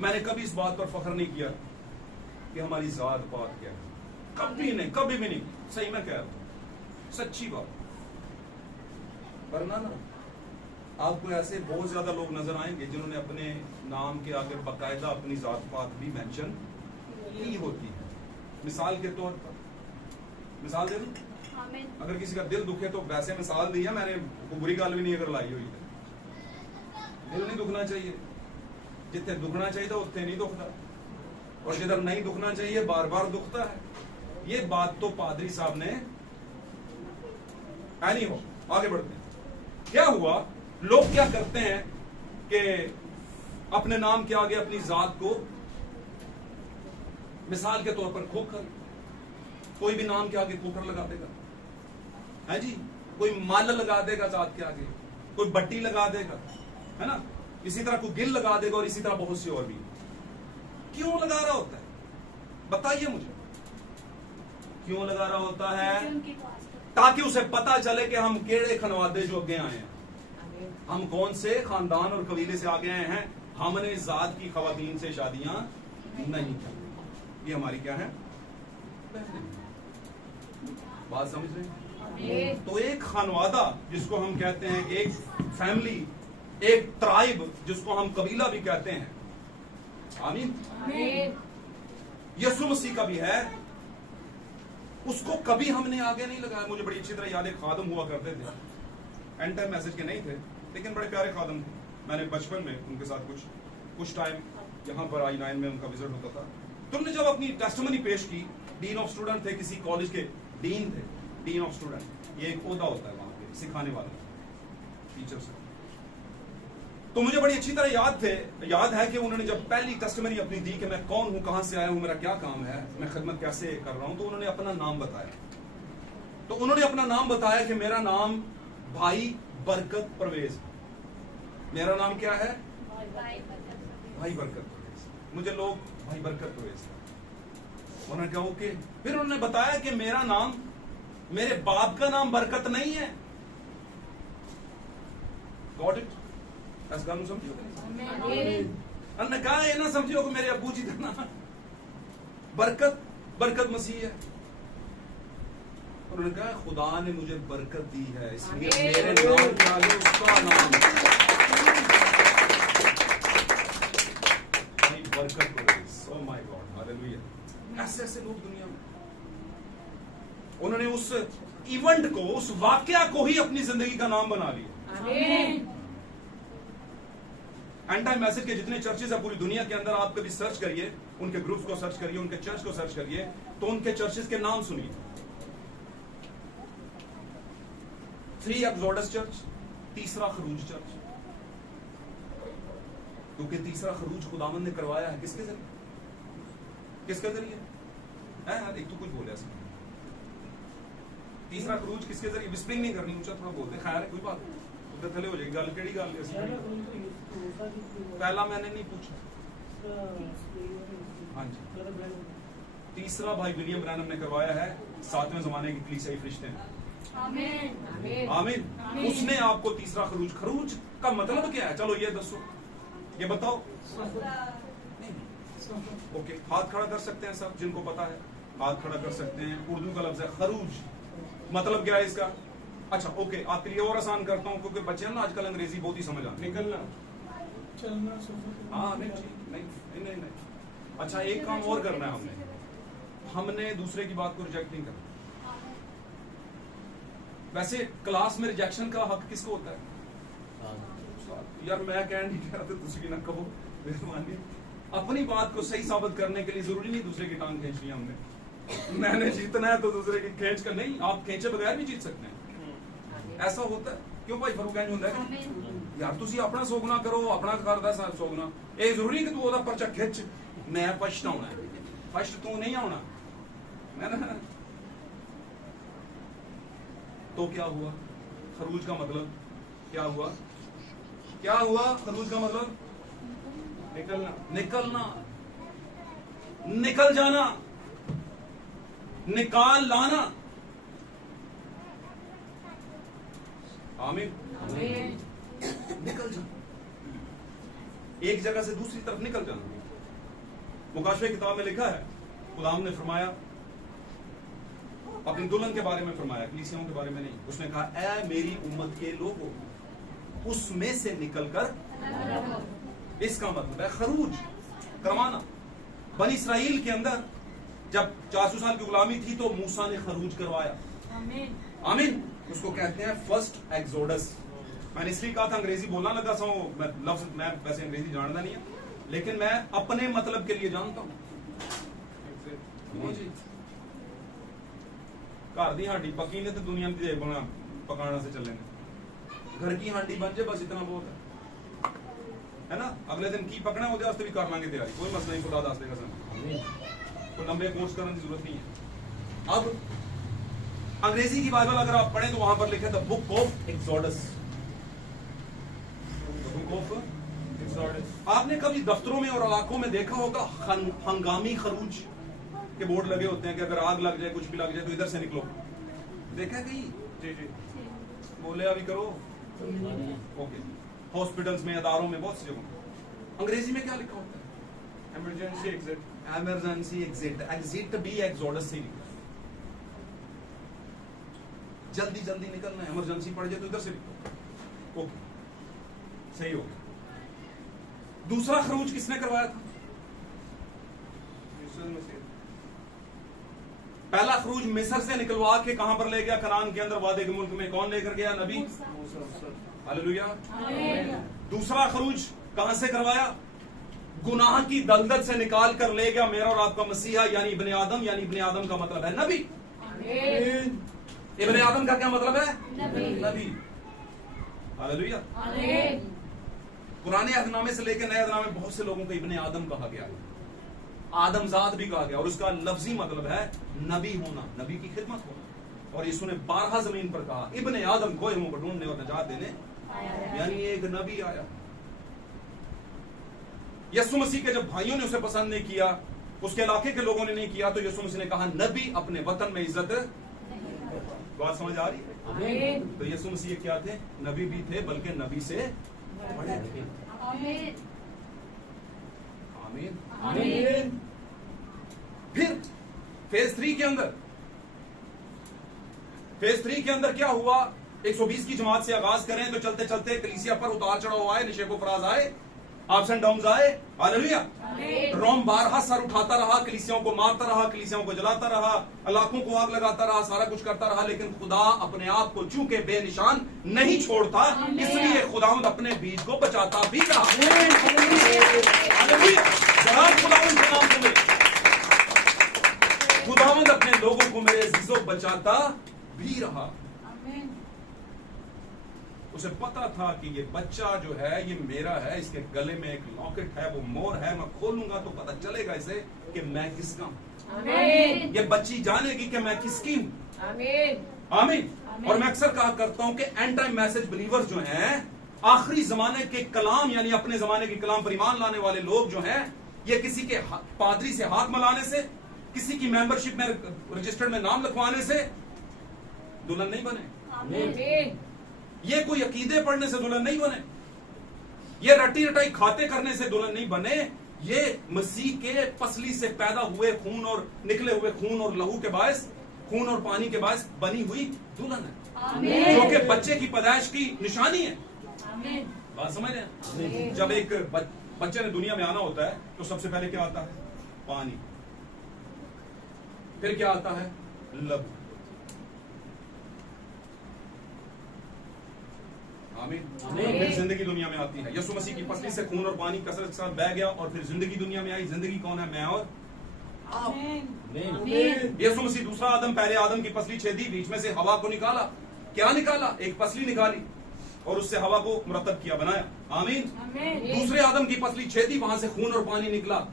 मैंने कभी इस बात पर फख्र नहीं किया कि हमारी जात पात क्या है, कभी नहीं, कभी भी नहीं। सही मैं कह रहा हूं, सच्ची बात। वरना ना आपको ऐसे बहुत ज्यादा लोग नजर आएंगे जिन्होंने अपने नाम के आगे बाकायदा अपनी जात पात भी मेंशन की होती है। मिसाल के तौर पर, मिसाल दे दूं, आमीन। अगर किसी का दिल दुखे तो वैसे मिसाल दी है मैंने, कोई बुरी गाल भी नहीं अगर लाई हुई है। दिल नहीं दुखना चाहिए, जितने दुखना चाहिए था उतने नहीं दुखता, और जिधर नहीं दुखना चाहिए बार बार दुखता है। ये बात तो पादरी साहब ने नहीं हो। आगे बढ़ते हैं। क्या हुआ, लोग क्या करते हैं कि अपने नाम के आगे अपनी जात को, मिसाल के तौर पर खोखर, कोई भी नाम के आगे खोखर लगा देगा, है जी, कोई माल लगा देगा जात के आगे, कोई बट्टी लगा देगा, है ना, इसी तरह कोई गिल लगा देगा, और इसी तरह बहुत सी और भी। क्यों लगा रहा होता है? बताइए मुझे, क्यों लगा रहा होता है? ताकि उसे पता चले कि हम केड़े खनवादे जो आगे आए हैं, हम कौन से खानदान और कबीले से आगे आए हैं। हमने जात की खवातीन से शादियां नहीं की। ये हमारी क्या है? बात समझ रहे हैं? तो एक खानवादा जिसको हम कहते हैं, एक फैमिली, एक ट्राइब जिसको हम कबीला भी कहते हैं, आमीन, यीशु मसीह का भी है, उसको कभी हमने आगे नहीं लगाया। मुझे बड़ी अच्छी तरह याद है, खादम हुआ करते थे, एंड टाइम मैसेज के नहीं थे, लेकिन बड़े प्यारे खादम थे। मैंने बचपन में उनके साथ कुछ टाइम यहाँ पर I9 में उनका विजिट होता था। तुमने जब अपनी टेस्टिमनी पेश की डीन ऑफ स्टूडेंट थे, किसी कॉलेज के डीन थे, डीन ऑफ स्टूडेंट, ये एक ओहदा होता है वहां पे सिखाने वाला टीचर से। तो मुझे बड़ी अच्छी तरह याद है कि उन्होंने जब पहली टेस्टिमनी अपनी दी कि मैं कौन हूं, कहां से आया हूं, मेरा क्या काम है, मैं खिदमत कैसे कर रहा हूं, तो उन्होंने अपना नाम बताया। तो उन्होंने अपना नाम बताया कि मेरा नाम भाई बरकत परवेज। मेरा नाम क्या है? भाई बरकत परवेज। मुझे लोग भाई बरकत परवेज, उन्होंने कहा ओके। फिर उन्होंने बताया कि मेरा नाम, मेरे बाप का नाम बरकत नहीं है। Got it? ऐसा गानू समझियो? उन्होंने कहा ये ना समझियो कि मेरे अबू जी का नाम बरकत मसीह है। उन्होंने कहा खुदा ने मुझे बरकत दी है, इसलिए मेरे नाम के आगे उसका नाम Barkat Parvez. Oh my God, hallelujah. ऐसे लोग दुनिया में, उन्होंने उस इवेंट को, उस वाकया को ही अपनी जिंदगी का नाम बना लिया। एंड टाइम मैसेज के जितने चर्चेस है पूरी दुनिया के अंदर, आप कभी सर्च करिए, उनके ग्रुप्स को सर्च करिए, उनके चर्च को सर्च करिए, तो उनके चर्चेस के नाम सुनिए। 3 एक्सोडस चर्च, तीसरा खरूज चर्च, क्योंकि तीसरा खरूज खुदावंद ने करवाया है किसके जरिए? किसके जरिए? एक तो कुछ बोले ऐसा। तीसरा खरूज किसके जरिए? विस्परिंग नहीं करनी, ऊंचा थोड़ा बोलते, खैर है कोई बात, उधर थले हो जाएगी गल। केड़ी गल? पहला मैंने नहीं पूछा। हाँ जी, तीसरा भाई विलियम ब्रैनम ने करवाया है, 7वें जमाने की कलीसियाई फरिश्ते हैं। आमीन आमीन। उसने आपको तीसरा खरूज का मतलब क्या है? चलो ये दसो, ये बताओ। ओके, हाथ खड़ा कर सकते हैं सब जिनको पता है, हाथ खड़ा कर सकते हैं। उर्दू का लफ्ज है खरूज, मतलब क्या है इसका? अच्छा ओके, आपके लिए और आसान करता हूँ, क्योंकि बच्चे ना आजकल अंग्रेजी बहुत ही समझ आते हैं। निकलना, चलना, हाँ नहीं। अच्छा, एक काम और करना है हमने दूसरे की बात को रिजेक्ट नहीं करना। वैसे क्लास में रिजेक्शन का हक किसको होता है? यार मैं कह नहीं कह रहा था, दूसरी ना कहो, मेहरबानी। अपनी बात को सही साबित करने के लिए जरूरी नहीं दूसरे की टांग खींचनी हमने। मैंने जीतना है तो दूसरे की खींच कर नहीं, आप खींचे बगैर भी जीत सकते हैं। ऐसा होता है क्यों भाई? फरूक होता है यार, तुसी अपना सोगना करो, अपना करदा सोगना। ये जरूरी कि तू ओदा पर्चा खिंच, मैं फर्स्ट आना है, फर्स्ट तू नहीं आना। मैं तो क्या हुआ? खरूज का मतलब क्या हुआ? क्या हुआ? खरूज का मतलब निकलना, निकल जाना, निकाल लाना। आमीन। निकल जाना, एक जगह से दूसरी तरफ निकल जाना। मुकाशवे की किताब में लिखा है, खुदाम ने फरमाया, अपनी दुल्हन के बारे में फरमाया, कलीसियाओं के बारे में नहीं। उसने कहा, ऐ मेरी उम्मत के लोगों, उसमें से निकलकर। इसका मतलब है खरूज करवाना। बनी इसराइल के अंदर जब 400 साल की गुलामी थी तो मूसा ने खरूज करवाया। आमीन। उसको कहते हैं फर्स्ट एक्सोडस। मैंने इसलिए कहा था अंग्रेजी बोलना लगा सा, मैं वैसे अंग्रेजी जानता नहीं है, लेकिन मैं अपने मतलब के लिए जानता हूं। घर की हांडी पकी ने तो दुनिया की देख बना पकाना से चलेंगे। घर की हांडी बन जाए बस इतना बहुत है ना। अगले दिन की पकना हो भी कर लांगे तैयारी, कोई मसला नहीं, खुदा दस देगा सर। तो लंबे कोर्स करने की जरूरत नहीं है। अब अंग्रेजी की बाइबल अगर आप पढ़ें तो वहां पर लिखा था book of exodus. Book of exodus. आपने कभी दफ्तरों में और इलाकों में देखा होगा हंगामी खरूज के बोर्ड लगे होते हैं कि अगर आग लग जाए, कुछ भी लग जाए तो इधर से निकलो। देखा है कहीं? जी बोले अभी करो। ओके, हॉस्पिटल्स में, अदारों में, बहुत सी जगहों। अंग्रेजी में क्या लिखा होता है? Emergency exit. Emergency exit, exit भी एक्सोडस से जल्दी जल्दी निकलना है, इमरजेंसी पड़ जाए तो इधर से निकलो। ओके, सही हो गया। दूसरा खरूज किसने करवाया था? पहला खरूज मिस्र से निकलवा के कहां पर ले गया? कनान के अंदर, वादे के मुल्क में। कौन लेकर गया? नबी। हालेलुया। दूसरा खरूज कहां से करवाया? गुनाह की दलदल से निकाल कर ले गया मेरा और आपका मसीहा यानी इब्ने आदम। यानी इब्ने आदम का मतलब है नबी। इब्ने आदम का क्या मतलब है? नबी। हालेलुया। पुराने अहदनामे से लेकर नए अहदनामे में बहुत से लोगों को इब्ने आदम कहा गया है, आदमजाद भी कहा गया, और उसका लफ्जी मतलब है नबी होना, नबी की खिदमत होना। और यीशु ने 12 जमीन पर कहा इब्ने आदम खोए हुओं को ढूंढने और नजात देने, यानी एक नबी आया। यीशु मसीह के जब भाइयों ने उसे पसंद नहीं किया, उसके इलाके के लोगों ने नहीं किया, तो यीशु मसीह ने कहा नबी अपने वतन में इज्जत। बात समझ आ रही है? तो यीशु मसीह क्या थे? नबी भी थे, बल्कि नबी से बड़े थे। आमीन। आमीन। आमीन। फिर फेज 3 के अंदर क्या हुआ? 120 की जमात से आगाज करें तो चलते चलते कलीसिया पर उतार चढ़ाव आए, निशेबो फराज आए, अप्स एंड डाउन्स आए। हालेलुया। रोम बारहा सर उठाता रहा, कलीसियाओं को मारता रहा, कलीसियाओं को जलाता रहा, इलाकों को आग लगाता रहा, सारा कुछ करता रहा, लेकिन खुदा अपने आप को चूंकि बेनिशान नहीं छोड़ता, इसलिए खुदावंद अपने बीज को बचाता भी रहा। हालेलुया। जनाब खुदावंद के नाम से मिले। खुदावंद अपने लोगों को मेरे अजीजों बचाता भी रहा। उसे पता था कि ये बच्चा जो है ये मेरा है, इसके गले में एक लॉकेट है, वो मोर है, मैं खोलूंगा तो पता चलेगा इसे कि मैं किसका हूं। ये बच्ची जानेगी कि मैं किसकी हूं। आमीन। और मैं अक्सर कहा करता हूं कि एंड टाइम मैसेज बिलीवर्स जो हैं, आखिरी जमाने के कलाम यानी अपने जमाने के कलाम पर ईमान लाने वाले लोग जो हैं, ये किसी के पादरी से हाथ मिलाने से, किसी की मेंबरशिप में रजिस्टर्ड में नाम लिखवाने से दुल्हन नहीं बने। ये कोई अकीदे पढ़ने से दुल्हन नहीं बने, ये रटी रटाई खाते करने से दुल्हन नहीं बने। ये मसीह के पसली से पैदा हुए खून और निकले हुए खून और लहू के बायस, खून और पानी के बायस बनी हुई दुल्हन है, जो कि बच्चे की पैदाइश की निशानी है। बात समझ रहे हैं? जब एक बच्चे ने दुनिया में आना होता है तो सबसे पहले क्या आता है? पानी। फिर क्या आता है? लहू। आमीन। फिर जिंदगी दुनिया में आती है। यीशु मसीह की पसली से खून और पानी कसरत के साथ बह गया और फिर जिंदगी दुनिया में आई। जिंदगी कौन है? मैं और आप। यीशु मसीह दूसरा आदम, पहले आदम की पसली छेदी, बीच में से हवा को निकाला। क्या निकाला? एक पसली निकाली और उससे हवा को मुरतब किया, बनाया। आमीन। दूसरे आदम की पसली छेदी, वहां से खून और पानी निकला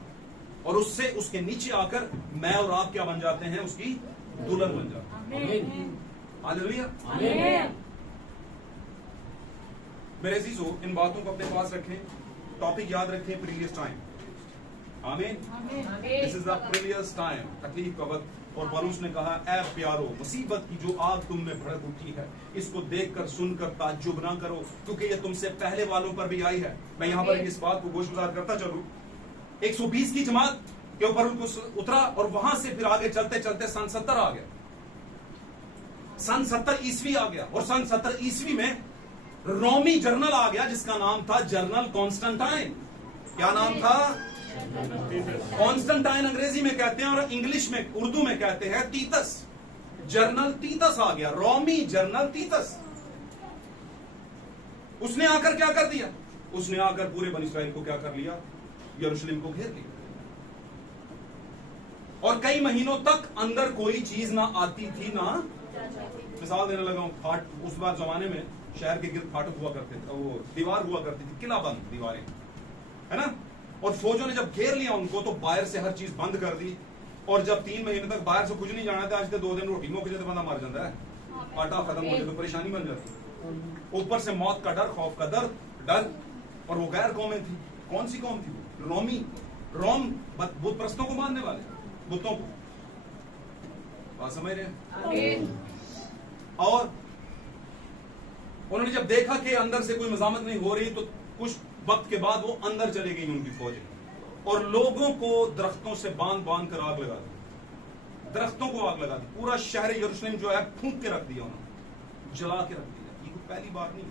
और उससे उसके नीचे आकर मैं और आप क्या बन जाते हैं? उसकी दुल्हन बन जाते हैं। हालेलुया। मेरे अजीजों, इन बातों को अपने पास रखें, टॉपिक याद रखें, प्रीवियस टाइम। आमीन। This is the previous time, तकलीफ का वक्त। और पौलुस ने कहा, ऐ प्यारो, मुसीबत की जो आग तुम में भड़क उठी है, इसको देखकर सुनकर ताज्जुब ना करो, क्योंकि ये तुमसे पहले वालों पर भी आई है। मैं यहाँ पर इस बात को गोशगुजार करता चलूं। 120 की जमात के ऊपर उनको उतरा और वहां से फिर आगे चलते चलते सन 70 आ गया। सन 70 ईस्वी आ गया और सन 70 ईस्वी में रोमी जर्नल आ गया जिसका नाम था जनरल कॉन्स्टेंटाइन। क्या नाम था? कॉन्स्टेंटाइन अंग्रेजी में कहते हैं और इंग्लिश में, उर्दू में कहते हैं तीतस। जर्नल तीतस आ गया, रोमी जर्नल तीतस। उसने आकर क्या कर दिया? उसने आकर पूरे बनी इस्राइल को क्या कर लिया? यरूशलेम को घेर लिया और कई महीनों तक अंदर कोई चीज ना आती थी ना। मिसाल देने लगा हूं, उस बार जमाने में शहर के गिर्द फाटक हुआ करते थे, वो दीवार हुआ करती थी, किला बंद दीवारें, है ना। और फौजों ने जब घेर लिया उनको तो बाहर से हर चीज बंद कर दी। और जब 3 महीने तक बाहर से कुछ नहीं जाना था, आज से 2 दिन रोटी मुक जाए तो बंदा मर जाता है, आटा खत्म हो जाए तो परेशानी बन जाती। ऊपर से मौत का डर, खौफ का डर। और वो गैर कौमें थी। कौन सी कौम थी वो? रोम बुत प्रस्तों को मानने वाले, बुतों को। बात समझ रहे हैं? और उन्होंने जब देखा कि अंदर से कोई मजामत नहीं हो रही तो कुछ वक्त के बाद वो अंदर चली गई उनकी फौजें और लोगों को दरख्तों से बांध कर आग लगा दी। दरख्तों को आग लगा दी। पूरा शहर यरूशलेम जो है फूंक के रख दिया उन्होंने, जला के रख दिया। ये कोई पहली बार नहीं।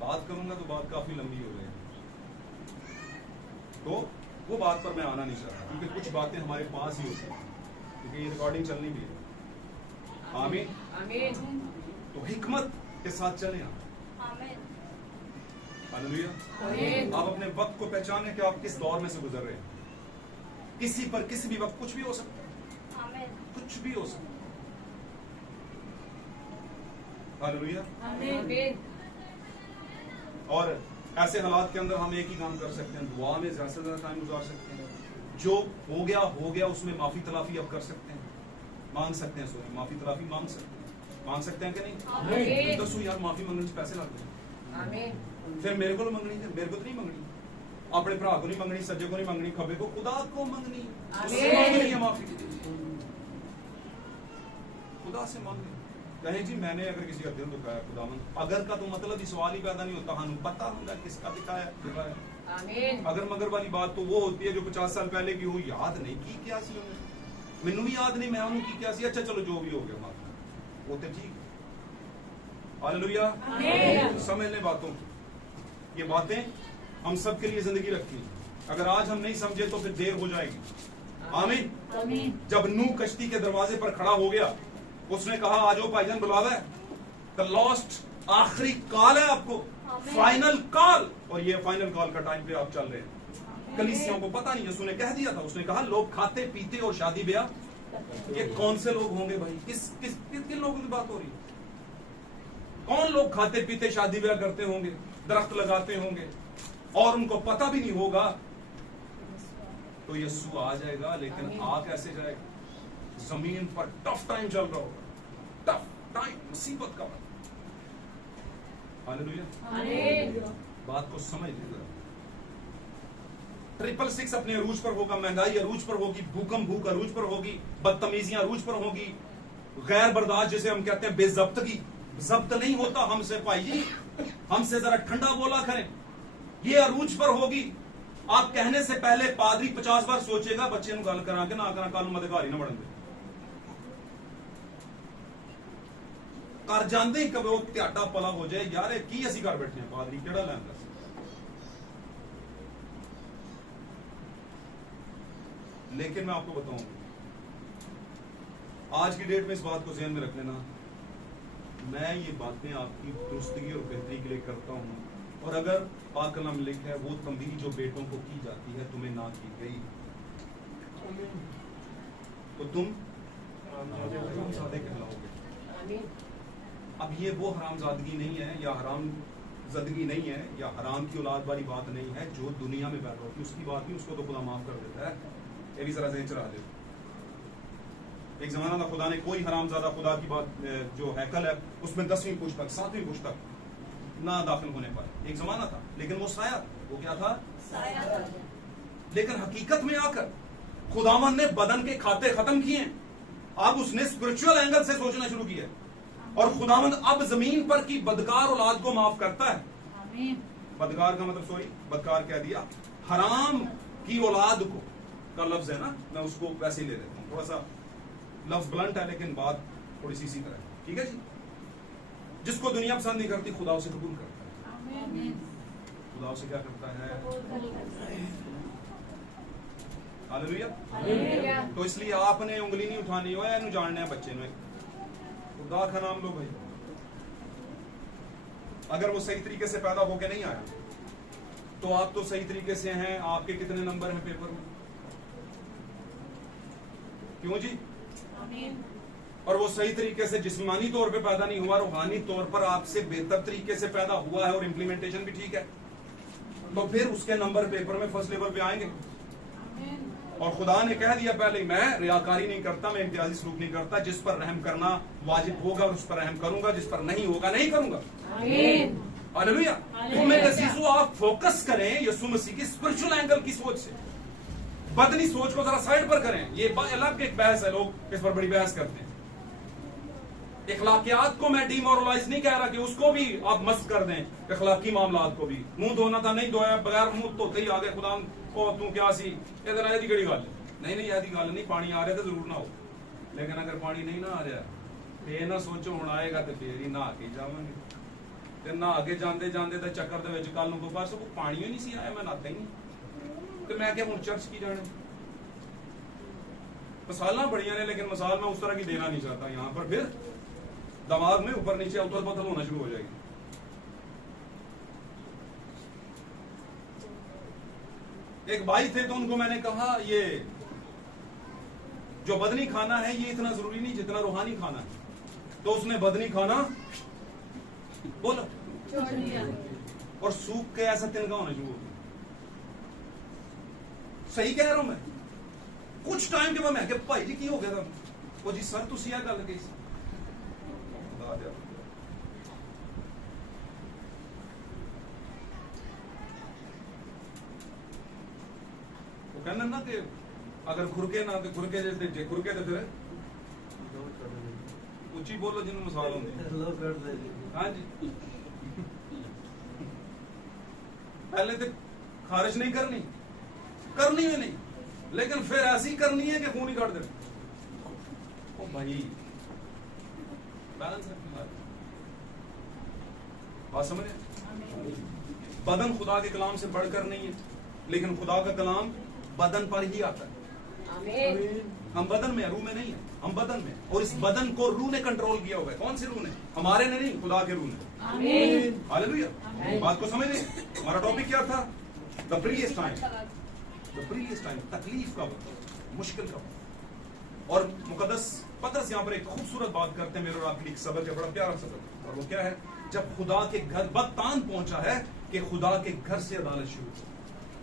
बात करूंगा तो बात काफी लंबी हो जाएगी, तो वो बात पर मैं आना नहीं चाहता क्योंकि कुछ बातें हमारे पास ही होती हैं, क्योंकि ये रिकॉर्डिंग चलनी भी है। आमीन। तो हिकमत के साथ चले आप। आमीन। हालेलुया। आप अपने वक्त को पहचाने कि आप किस दौर में से गुजर रहे हैं। किसी पर किसी भी वक्त कुछ भी हो सकता है, आमीन। कुछ भी हो सकता है। हालेलुया। आमीन। और ऐसे हालात के अंदर हम एक ही काम कर सकते हैं, दुआ में ज्यादा से ज्यादा टाइम गुजार सकते हैं। जो हो गया उसमें माफी तलाफी अब कर सकते हैं, मांग सकते हैं। सॉरी, माफी तलाफी मांग सकते हैं कि नहीं? आमीन। दसो यार, माफी मांगने से पैसे लगते हैं। आमीन। फिर मेरे को मंगनी है, मेरे को तो नहीं मंगनी, अपने भरा को नहीं मंगनी, सज्जे को नहीं मंगनी, खब्बे को, खुदा को मंगनी है। उससे मांगनी है माफी, खुदा से मांगनी। कहें जी मैंने अगर किसी का दिल दुखाया, खुदावन अगर का तो मतलब ही सवाल ही पैदा नहीं होता, हानू पता होगा किसका दुखाया। आमीन। अगर मगर वाली बात तो वो होती है जो 50 साल पहले की हो, याद नहीं की क्या सी उन्हें, मैनू भी याद नहीं मैं उन्होंने की क्या सी। अच्छा चलो जो भी हो गया माफ, वो तो ठीक है। हालेलुया। आमीन। समझ लें बातों की, ये बातें हम सब के लिए जिंदगी रखती हैं। अगर आज हम नहीं समझे तो फिर देर हो जाएगी। आमीन। आमीन। जब नूह कश्ती के दरवाजे पर खड़ा हो गया, उसने कहा आ जाओ भाईजान बुलावा है, द लास्ट आखिरी कॉल है आपको, फाइनल कॉल। और ये फाइनल कॉल का टाइम पे आप चल रहे हैं। कलीसियाओं को पता नहीं, उसने कह दिया था, उसने कहा लोग खाते पीते और शादी ब्याह, ये कौन से लोग होंगे भाई? किन लोगों की बात हो रही है? कौन लोग खाते पीते शादी ब्याह करते होंगे, दरख्त लगाते होंगे और उनको पता भी नहीं होगा? तो यीशु आ जाएगा, लेकिन आ कैसे जाएगा? जमीन पर टफ टाइम चल रहा होगा, टफ टाइम, मुसीबत का वक्त। हालेलुया। आमीन। बात को समझ लीजिए। 666 अपने अरूज पर होगा, महंगाई अरूज पर होगी, भूख अरूज पर होगी, बदतमीजियां अरूज पर होगी, गैर बर्दाश्त जिसे हम कहते हैं बेजब्तगी, जब्त नहीं होता हमसे भाई जी, हमसे जरा ठंडा बोला करें, ये अरूज पर होगी। आप कहने से पहले पादरी 50 बार सोचेगा, बच्चे ਨੂੰ ਗੱਲ ਕਰਾ ਕੇ ਨਾ ਕਰਾਂ ਕੱਲ ਨੂੰ ਅਧਿਕਾਰੀ ਨਾ ਬਣਨ ਦੇ। कर जाते ही कभी वो त्याडा पला हो जाए, यार की असी कर बैठे हैं, पादरी केड़ा लैंदा। लेकिन मैं आपको बताऊं, आज की डेट में इस बात को ध्यान में रख लेना, मैं ये बातें आपकी दुरुस्तगी और बेहतरी के लिए करता हूं, और अगर पाक कलाम में लिखा है वो तंबीह जो बेटों को की जाती है तुम्हें ना की गई, तो तुम हरामजादे कहलाओगे। आमीन। अब ये वो हरामजादगी नहीं है, या हराम जदगी नहीं है, या हराम की औलाद वाली बात नहीं है जो दुनिया में पैदा होती है, उसकी बात नहीं, उसको तो खुदा माफ कर देता है। ये भी जरा ज़हन चला दे। एक जमाना था खुदा ने कोई हरामजादा खुदा की बात जो हैकल है उसमें 10वीं पुश्त तक 7वीं पुश्त तक ना दाखिल होने पाए। एक जमाना था, लेकिन वो साया, वो क्या था? साया। लेकिन हकीकत में आकर खुदावन ने बदन के खाते खत्म किए, अब उसने स्पिरिचुअल एंगल से सोचना शुरू किया, और खुदावंद अब जमीन पर की बदकार औलाद को माफ करता है। आमीन। बदकार का मतलब, सॉरी बदकार कह दिया, हराम की औलाद को का लफ्ज है ना, मैं उसको वैसे ही ले लेता हूँ, थोड़ा सा लफ्ज ब्लंट है लेकिन बात थोड़ी सी इसी तरह है, ठीक है जी। जिसको दुनिया पसंद नहीं करती खुदा उसे कबूल करता है। आमीन। खुदा उसे क्या करता है? हालेलुया। हालेलुया। तो इसलिए आपने उंगली नहीं उठानी हो, या जानना है बच्चे ने, खुदा का नाम लो भाई। अगर वो सही तरीके से पैदा होके नहीं आया तो आप तो सही तरीके से हैं, आपके कितने नंबर हैं पेपर में? क्यों जी? आमीन। और वो सही तरीके से जिस्मानी तौर पे पैदा नहीं हुआ, रूहानी तौर पर आपसे बेहतर तरीके से पैदा हुआ है और इम्प्लीमेंटेशन भी ठीक है, तो फिर उसके नंबर पेपर में फर्स्ट लेवल पे आएंगे। और खुदा ने कह दिया पहले, मैं रियाकारी नहीं करता, मैं इम्तियाजी सलूक नहीं करता, जिस पर रहम करना वाजिब होगा उस पर रहम करूंगा, जिस पर नहीं होगा नहीं करूंगा। आमीन। हालेलुया। तो मेरे अजीजों, आप फोकस करें यीशु मसीह की स्पिरिचुअल एंगल की सोच से, बदनी सोच को जरा साइड पर करें। ये अलग एक बहस है, लोग इस पर बड़ी बहस करते हैं। इखलाकियात को मैं डीमोरलाइज नहीं कह रहा कि उसको भी आप मस्त कर दें, इखलाकी मामलात को भी। मुंह धोना था नहीं धोया, बगैर मुंह धोते ही आ गए, खुदा को तू क्या सी यदि गड़ी गल नहीं, यदि गल नहीं, पानी आ रहा तो जरूर ना हो, लेकिन अगर पानी नहीं ना आ रहा फिर ना सोचो हुण आएगा तो फिर ही नहा के जावांगे, ते नहा के जांदे जांदे ते चक्कर दे विच कल नूं तो बस वो पानी ही नहीं सी आया, मैं नहाता ही नहीं, तो मैं क्या हुण चर्च की जाने। मिसालां बड़ियां ने, लेकिन मिसाल मैं उस तरह की देना नहीं चाहता यहाँ पर, फिर दिमाग में ऊपर नीचे उथल पुथल होना शुरू हो जाएगी। एक भाई थे तो उनको मैंने कहा ये जो बदनी खाना है ये इतना जरूरी नहीं जितना रूहानी खाना है। तो उसने बदनी खाना बोलो छोड़ दिया। और सूख के ऐसा तिनका होना शुरू हो गया। सही कह रहा हूं मैं। कुछ टाइम के बाद मैं क्या भाई जी की हो गया था वो जी सर तुसी आ गल गई वो कहना ना कि अगर खुरके ना तो खुरके जैसे जे खुरके तो फिर ऊंची बोलो जिन्होंने सवाल होंगे। हाँ जी पहले तो खारिज नहीं करनी भी नहीं लेकिन फिर ऐसी करनी है कि खून ही काट दे। ओ भाई बैलेंस रखना बात समझ रहे? बदन खुदा के कलाम से बढ़कर नहीं है लेकिन खुदा का कलाम बदन पर ही आता है। हम बदन में रूह में नहीं है, हम बदन में, और इस बदन को रूह ने कंट्रोल किया हुआ है। कौन सी रूह ने? हमारे ने नहीं, खुदा के रूह ने। हालेलुया। बात को समझ लें। हमारा टॉपिक क्या था? द प्रीवियस टाइम, तकलीफ का वक्त, मुश्किल का वक्त। और मुकद्दस पतरस यहाँ पर एक खूबसूरत बात करते हैं। मेरे और आपके लिए सबक है, बड़ा प्यारा सबक, और वो क्या है? जब खुदा के घर वक्त तान पहुंचा है कि खुदा के घर से अदालत शुरू हो,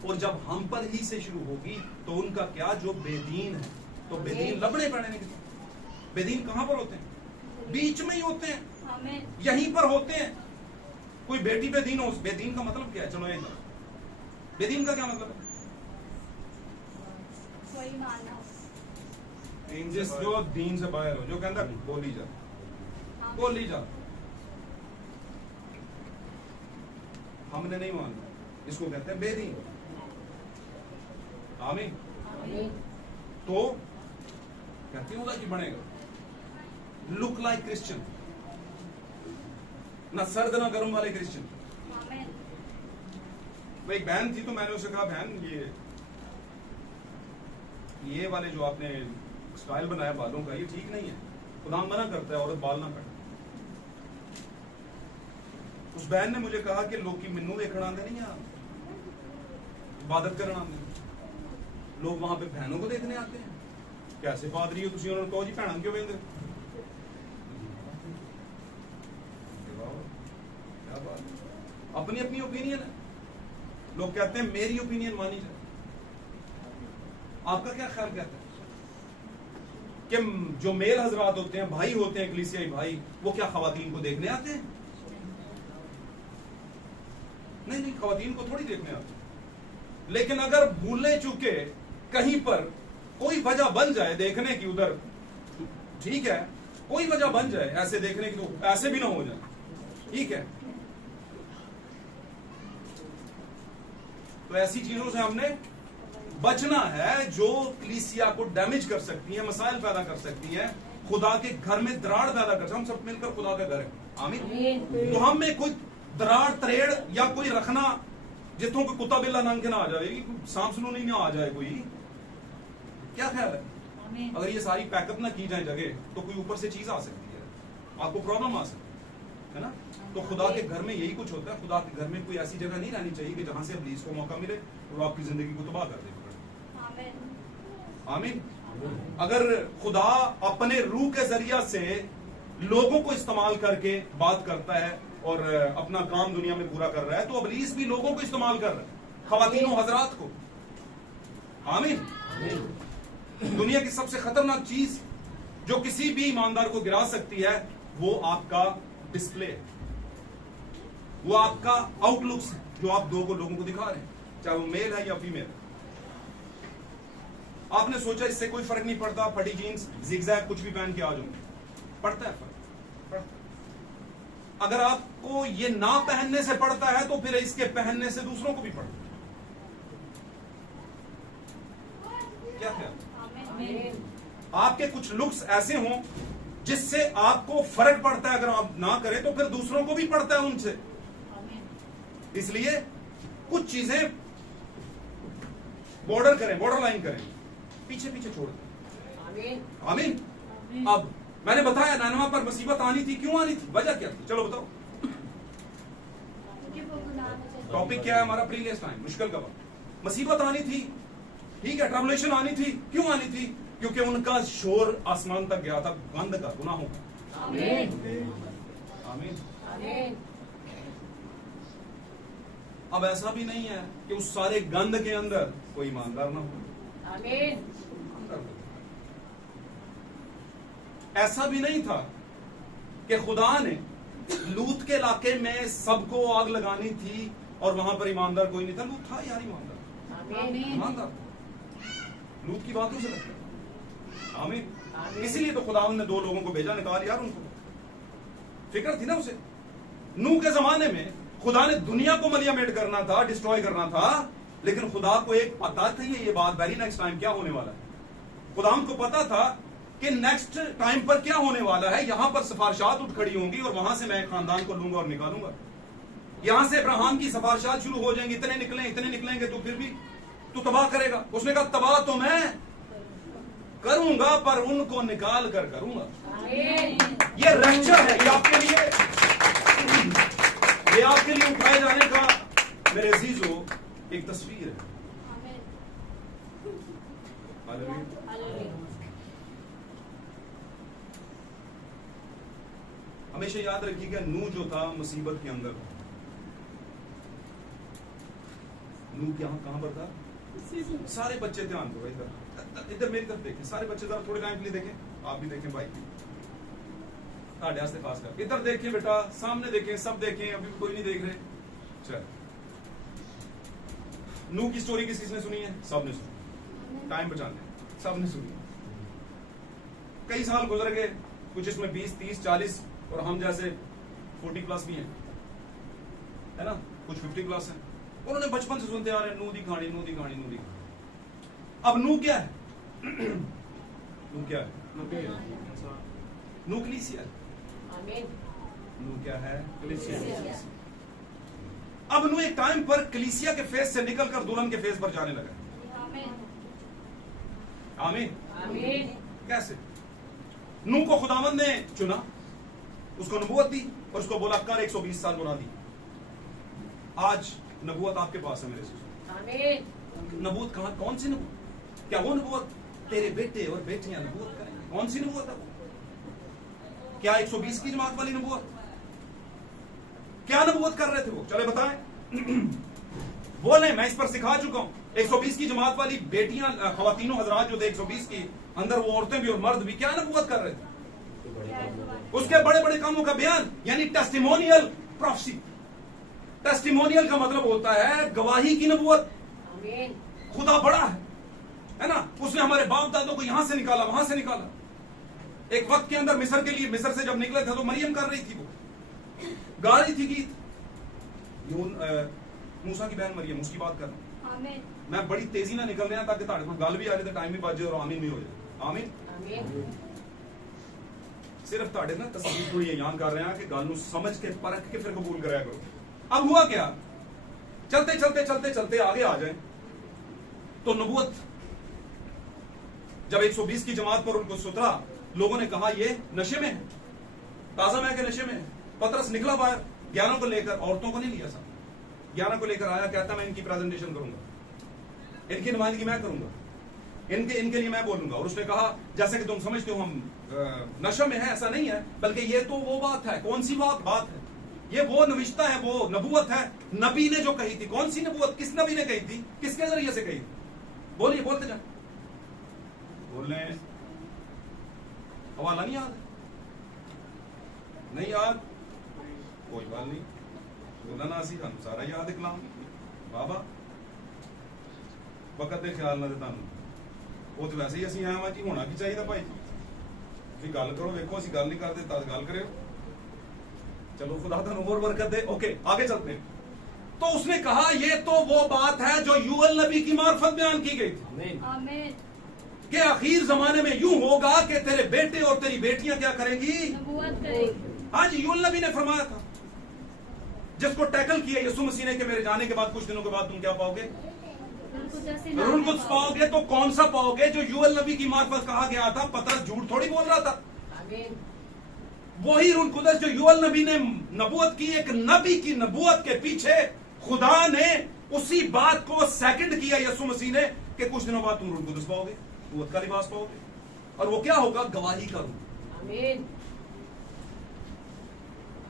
और जब हम पर ही से शुरू होगी तो उनका क्या? जो बेदीन है, तो बेदीन लबड़े पड़ने के। बेदीन कहां पर होते हैं? बीच में ही होते हैं, यहीं पर होते हैं। कोई बेटी बेदीन हो, बेदीन का मतलब क्या है? चलो एक बेदीन का क्या मतलब है? कोई माना जिस जो दीन से बाहर हो, जो कहता बोली जा, हमने नहीं माना, इसको कहते हैं बेदीन। आमीन। तो कहते होगा कि बनेगा लुक लाइक क्रिश्चियन, ना सर्द ना गर्म वाले क्रिश्चियन। वो एक बहन थी तो मैंने उसे कहा, बहन ये वाले जो आपने स्टाइल बनाया बालों का, ये ठीक नहीं है। खुदा मना करता है औरत बाल ना काटे। उस बहन ने मुझे कहा कि लोग की मिन्नू देखना आंदे नहीं, इबादत करना आंदे, लोग वहां पे बहनों को देखने आते हैं। कैसे पादरी हो तुसी? उन्होंने कहो जी भैन क्यों वेंदे? क्या बात, अपनी अपनी ओपिनियन है। लोग कहते हैं मेरी ओपिनियन मानी जाए। आपका क्या ख्याल कहता है कि जो मेल हजरात होते हैं, भाई होते हैं, कलीसियाई भाई, वो क्या खवातीन को देखने आते हैं? नहीं, खवातीन को थोड़ी देखने आते हैं। लेकिन अगर भूलने चुके कहीं पर कोई वजह बन जाए देखने की, उधर ठीक है, कोई वजह बन जाए ऐसे देखने की, तो ऐसे भी ना हो जाए, ठीक है। तो ऐसी चीजों से हमने बचना है जो कलीसिया को डैमेज कर सकती है, मसाइल पैदा कर सकती है, खुदा के घर में दरार पैदा कर सकती है। हम सब मिलकर खुदा का घर है, आमीन। तो हम में कोई दरार तरेड़ या कोई रखना जितों को कुत्ता बिल्ला नंग के ना आ जाए, सांप सुलूनी ना आ जाए कोई, क्या ख्याल है? अगर ये सारी पैकअप ना की जाए जगह, तो कोई ऊपर से चीज आ सकती है, आपको प्रॉब्लम आ सकती है ना। तो खुदा के घर में यही कुछ होता है। खुदा के घर में कोई ऐसी जगह नहीं रहनी चाहिए कि जहां से इब्लीस को मौका मिले और वो आपकी जिंदगी को तबाह कर दे। आमीन। अगर खुदा अपने रूह के जरिया से लोगों को इस्तेमाल करके बात करता है और अपना काम दुनिया में पूरा कर रहा है, तो इब्लीस भी लोगों को इस्तेमाल कर रहा है, खवातीनों हजरात को। आमीन। दुनिया की सबसे खतरनाक चीज जो किसी भी ईमानदार को गिरा सकती है, वो आपका डिस्प्ले है, वो आपका आउटलुक्स है, जो आप लोगों को दिखा रहे हैं, चाहे वो मेल है या फीमेल। आपने सोचा इससे कोई फर्क नहीं पड़ता, फटी जीन्स, जिगजैग कुछ भी पहन के आ जाऊंगे, पड़ता है फर्क, पड़ता है। अगर आपको ये ना पहनने से पड़ता है तो फिर इसके पहनने से दूसरों को भी पड़ता है। क्या ख्याल? आपके कुछ लुक्स ऐसे हों जिससे आपको फर्क पड़ता है, अगर आप ना करें तो फिर दूसरों को भी पड़ता है उनसे। इसलिए कुछ चीजें बॉर्डर करें, बॉर्डर लाइन करें, पीछे पीछे छोड़ दें। आमीन। अब मैंने बताया नैनवा पर मुसीबत आनी थी, क्यों आनी थी, वजह क्या थी? चलो बताओ। टॉपिक क्या है हमारा? प्रीवियस टाइम, मुश्किल का वक्त। मुसीबत आनी थी, ठीक है, ट्रबुलेशन आनी थी। क्यों आनी थी? क्योंकि उनका शोर आसमान तक गया था, गंद का, गुनाहों का। आमीन। अब ऐसा भी नहीं है कि उस सारे गंद के अंदर कोई ईमानदार ना हो। आमीन। ऐसा भी नहीं था कि खुदा ने लूत के इलाके में सबको आग लगानी थी और वहां पर ईमानदार कोई नहीं था। लूत था यार ईमानदार, ईमानदार लूत की बातों से लगता है। आमीन। इसीलिए तो खुदा ने 2 लोगों को भेजा, निकाल यार उनको, फिक्र थी ना उसे। नूह के जमाने में खुदा ने दुनिया को मलियामेट करना था, डिस्ट्रॉय करना था, लेकिन खुदा को एक पता थी ये बात, वेरी नेक्स्ट टाइम क्या होने वाला है। खुदा को पता था कि नेक्स्ट टाइम पर क्या होने वाला है। यहां पर सिफारिशात उठ खड़ी होंगी और वहां से मैं खानदान को लूंगा और निकालूंगा। यहां से अब्राहम की सिफारिशात शुरू हो जाएंगी, इतने निकलेंगे तो फिर भी तू तबाह करेगा। उसने कहा तबाह तो मैं करूंगा पर उनको निकाल कर करूंगा। ये रैप्चर है, ये आपके लिए उठाए जाने का मेरे अजीजों एक तस्वीर है। हमेशा याद रखिएगा, नूह जो था मुसीबत के अंदर था। नूह कहां पर था? सारे बच्चे ध्यान दो, इधर मेरी तरफ देखें, सारे बच्चे जरा थोड़े टाइम के लिए देखें, आप भी देखें भाई, खास कर इधर देखें बेटा, सामने देखें, सब देखें, अभी भी कोई नहीं देख रहे। चल, नूह की स्टोरी किसने सुनी है? सबने सुनी, टाइम बचाने सबने सुनी। कई साल गुजर गए, कुछ इसमें 20, 30, 40 और हम जैसे 40 प्लस भी हैं, है ना, कुछ 50 प्लस हैं। उन्होंने बचपन से सुनते आ रहे हैं नूह दी कहानी, नूह दी कहानी, नूह दी कहानी। अब नूह क्या है? नूह क्या है? नूह कलीसिया है। नूह क्या है? कलीसिया। अब नूह एक टाइम पर कलीसिया के फेस से निकलकर दुल्हन के फेस पर जाने लगा। आमीन। कैसे? नूह को खुदावंद ने चुना, उसको नबूवत दी और उसको बोला कर 120 साल बुना दी। आज नबूवत आपके पास है मेरे से। नबूवत कहां? कौन सी नबूवत? क्या वो नबूवत तेरे बेटे और बेटियां नबूवत करेंगे? कौन सी नबूवत है वो? क्या 120 की जमात वाली नबूवत? क्या नबूवत कर रहे थे वो? चले बताएं। बोले, मैं इस पर सिखा चुका हूं। 120 की जमात वाली बेटियां, खवातीनों हजरात जो थे 120 की, अंदर वो औरतें भी और मर्द भी, क्या नबूवत कर रहे थे? उसके बड़े बड़े कामों का बयान, यानी टेस्टिमोनियल प्रोफेसी। टेस्टिमोनियल का मतलब होता है गवाही की नबूवत। खुदा बड़ा है ना, उसने हमारे बाप दादों को यहां से निकाला, वहां से निकाला। एक वक्त के अंदर मिस्र के लिए, मिस्र से जब निकले थे तो मरियम कर रही थी, वो गा रही थी गीत। मूसा की बहन मरियम, उसकी बात कर रहा हूं मैं। बड़ी तेजी ना निकल रहा ताकि ताड़े को गल भी आ रही, टाइम भी बच जाए और आमीन भी हो जाए। आमीन। सिर्फ ताड़े ना तस्वीर को ये याद कर रहे हैं कि गल नू समझ के परख के फिर कबूल कराया करो। अब हुआ क्या? चलते चलते चलते चलते आगे आ जाए तो नबूवत जब 120 की जमात पर उनको सुतरा, लोगों ने कहा ये नशे में है, ताजा मैं के नशे में है। पतरस निकला बाहर 11 को लेकर, औरतों को नहीं लिया साहब, 11 को लेकर आया, कहता मैं इनकी प्रेजेंटेशन करूंगा, इनकी नुमाइंदगी मैं करूंगा, इनके लिए मैं बोलूंगा। और उसने कहा जैसे कि तुम समझते हो हम नशे में है, ऐसा नहीं है, बल्कि ये तो वो बात है। कौन सी बात है? ये वो नविश्ता है, वो नबूवत है, नबी ने जो कही थी। कौन सी नबूवत? किस नबी ने कही थी? किसके जरिए से कही थी? बोलिए, बोलते जाए, बोलने हवाला नहीं याद? नहीं याद? कोई बात नहीं, बोला ना सी हम सारा याद कलाम बाबा वक्त दे ख्याल ना तुम वो तो वैसे ही असं आया कि होना की चाहिए भाई जी, गल करो, देखो असं गल नहीं करते तद गल करो। चलो खुदा तुहानू और बरकत दे। ओके, आगे चलते हैं। तो उसने कहा ये तो वो बात है जो यूएल नबी की मार्फत बयान की गई थी कि आखिर जमाने में यूं होगा कि तेरे बेटे और तेरी बेटियां क्या करेंगी? नबूवत करेंगी। हाँ जी, यूएल नबी ने फरमाया था, जिसको टैकल किया यीशु मसीह ने कि मेरे जाने के बाद कुछ दिनों के बाद तुम क्या पाओगे? रूह कुछ पाओगे। तो कौन सा पाओगे? जो यूएल नबी की मार्फत कहा गया था। पतरस झूठ थोड़ी बोल रहा था। वही रूह कुदस जो यूएल नबी ने नबूवत की, एक नबी की नबूवत के पीछे खुदा ने उसी बात को सेकंड किया यीशु मसीह ने कि कुछ दिनों बाद तुम रूह कुदस पाओगे, नबूवत का लिबास पाओगे, और वो क्या होगा? गवाही का रूप। आमीन।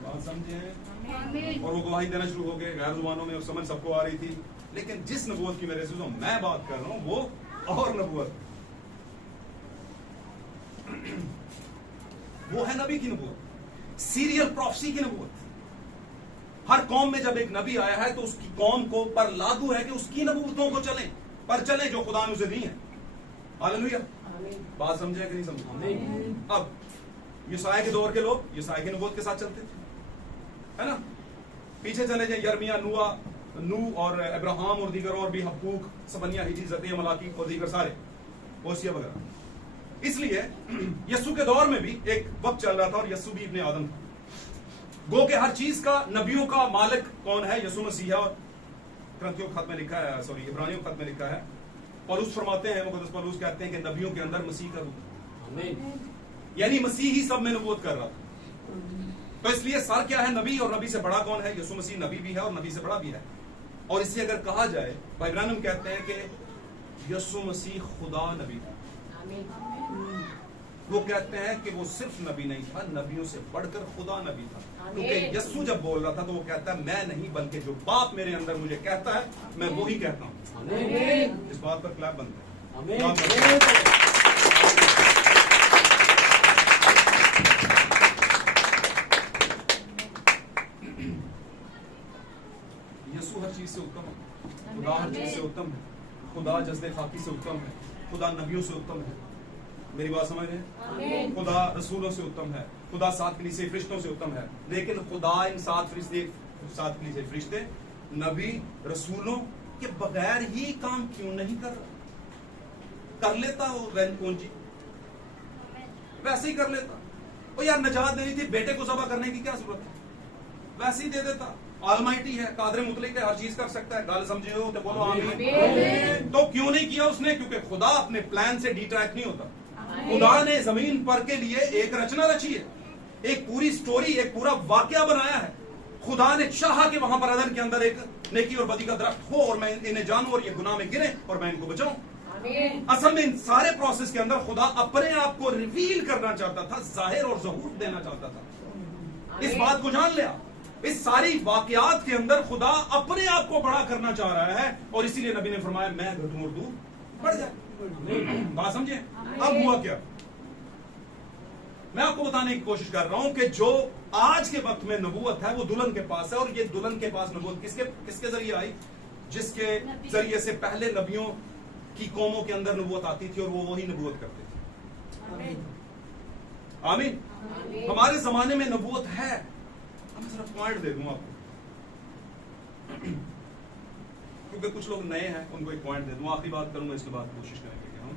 बात समझे हैं? आमीन। और वो गवाही देना शुरू हो गए गैर जुबानों में, और समझ सबको आ रही थी। लेकिन जिस नबूवत की मेरे से जो मैं बात कर रहा हूं वो और नबूवत, वो है नबी की नबूवत, सीरियल प्रोफेसी की नबूवत। हर कौम में जब एक नबी आया है तो उसकी कौम को पर लागू है कि उसकी नबूवतों को चलें, पर चले जो खुदा ने उसे दी है। हालेलुया। बात समझे कि नहीं समझे? अब यशायाह के दौर के लोग यशायाह की नबूवत के साथ चलते थे, है ना? पीछे चले जाए यिर्मयाह, नूह और अब्राहम और दीगर, और भी हबक्कूक, सबनिया, हिजी, जकरिया, मलाकी और दीगर सारे, ओसिया वगैरह। इसलिए यस्सु के दौर में भी एक वक्त चल रहा था और यस्सु भी इब्ने आदम था। गो के हर चीज का, नबियों का मालिक कौन है? यीशु मसीह है। और ग्रंथियों खत में लिखा है, सॉरी इब्रानियों खत में लिखा है, पौलुस फरमाते हैं, मुकद्दस पौलुस कहते हैं कि नबियों के अंदर मसीह का रूप, यानी मसीह ही सब में नबूवत कर रहा था। तो इसलिए सर क्या है? नबी। और नबी से बड़ा कौन है? यीशु मसीह नबी भी है और नबी से बड़ा भी है। और इसलिए अगर कहा जाए, भाई इब्रानिम कहते हैं कि यीशु मसीह खुदा नबी था। वो कहते हैं कि वो सिर्फ नबी नहीं था, नबियों से बढ़कर खुदा नबी था। क्योंकि यस्सु जब बोल रहा था तो वो कहता है मैं नहीं, बल्कि जो बाप मेरे अंदर मुझे कहता है मैं वो ही कहता हूं। इस बात पर क्लैप बनता है। यस्सु हर चीज से उत्तम है, खुदा हर चीज से उत्तम है, खुदा जज्बे खाकी से उत्तम है, खुदा नबियों से उत्तम है। मेरी बात समझ रहे हैं? खुदा रसूलों से उत्तम है, खुदा 7 कलीसिया फरिश्तों से उत्तम है। लेकिन खुदा इन 7 कलीसिया फरिश्ते, नबी, रसूलों के बगैर ही काम क्यों नहीं कर रहा? कर लेता वो कौन जी, वैसे ही कर लेता। ओ यार नजात देनी थी, बेटे को ज़बह करने की क्या जरूरत है? वैसे ही दे देता। ऑलमाइटी है, कादर मुतलक है, हर चीज कर सकता है। गाल समझे हो तो बोलो आमीन। तो क्यों नहीं किया उसने? क्योंकि खुदा अपने प्लान से डिट्रैक्ट नहीं होता। खुदा ने जमीन पर के लिए एक रचना रची है, एक पूरी स्टोरी, एक पूरा वाकया बनाया है। खुदा ने चाहा कि वहां पर अदन के अंदर एक नेकी और बदी का दरख्त हो और मैं इन्हें जानूं और ये गुनाह में गिरे और मैं इनको बचाऊं। असल में इन सारे प्रोसेस के अंदर खुदा अपने आप को रिवील करना चाहता था, जाहिर और ज़हूर देना चाहता था। इस बात को जान लिया। इस सारी वाकयात के अंदर खुदा अपने आप को बड़ा करना चाह रहा है और इसीलिए नबी ने फरमाया मैं घटूं और तू बढ़ जाए। बात समझे? अब हुआ क्या? मैं आपको बताने की कोशिश कर रहा हूं कि जो आज के वक्त में नबूवत है वो दुल्हन के पास है। और ये दुल्हन के पास नबूवत किसके जरिए आई? जिसके जरिए से पहले नबियों की कौमों के अंदर नबूवत आती थी और वो वही नबूवत करते थे। आमीन। हमारे जमाने में नबूवत है। मैं सिर्फ पॉइंट दे दूं आपको, क्योंकि कुछ लोग नए हैं, उनको एक पॉइंट दे दूं। आखिरी बात करूंगा, इसके बाद कोशिश करेंगे कि हम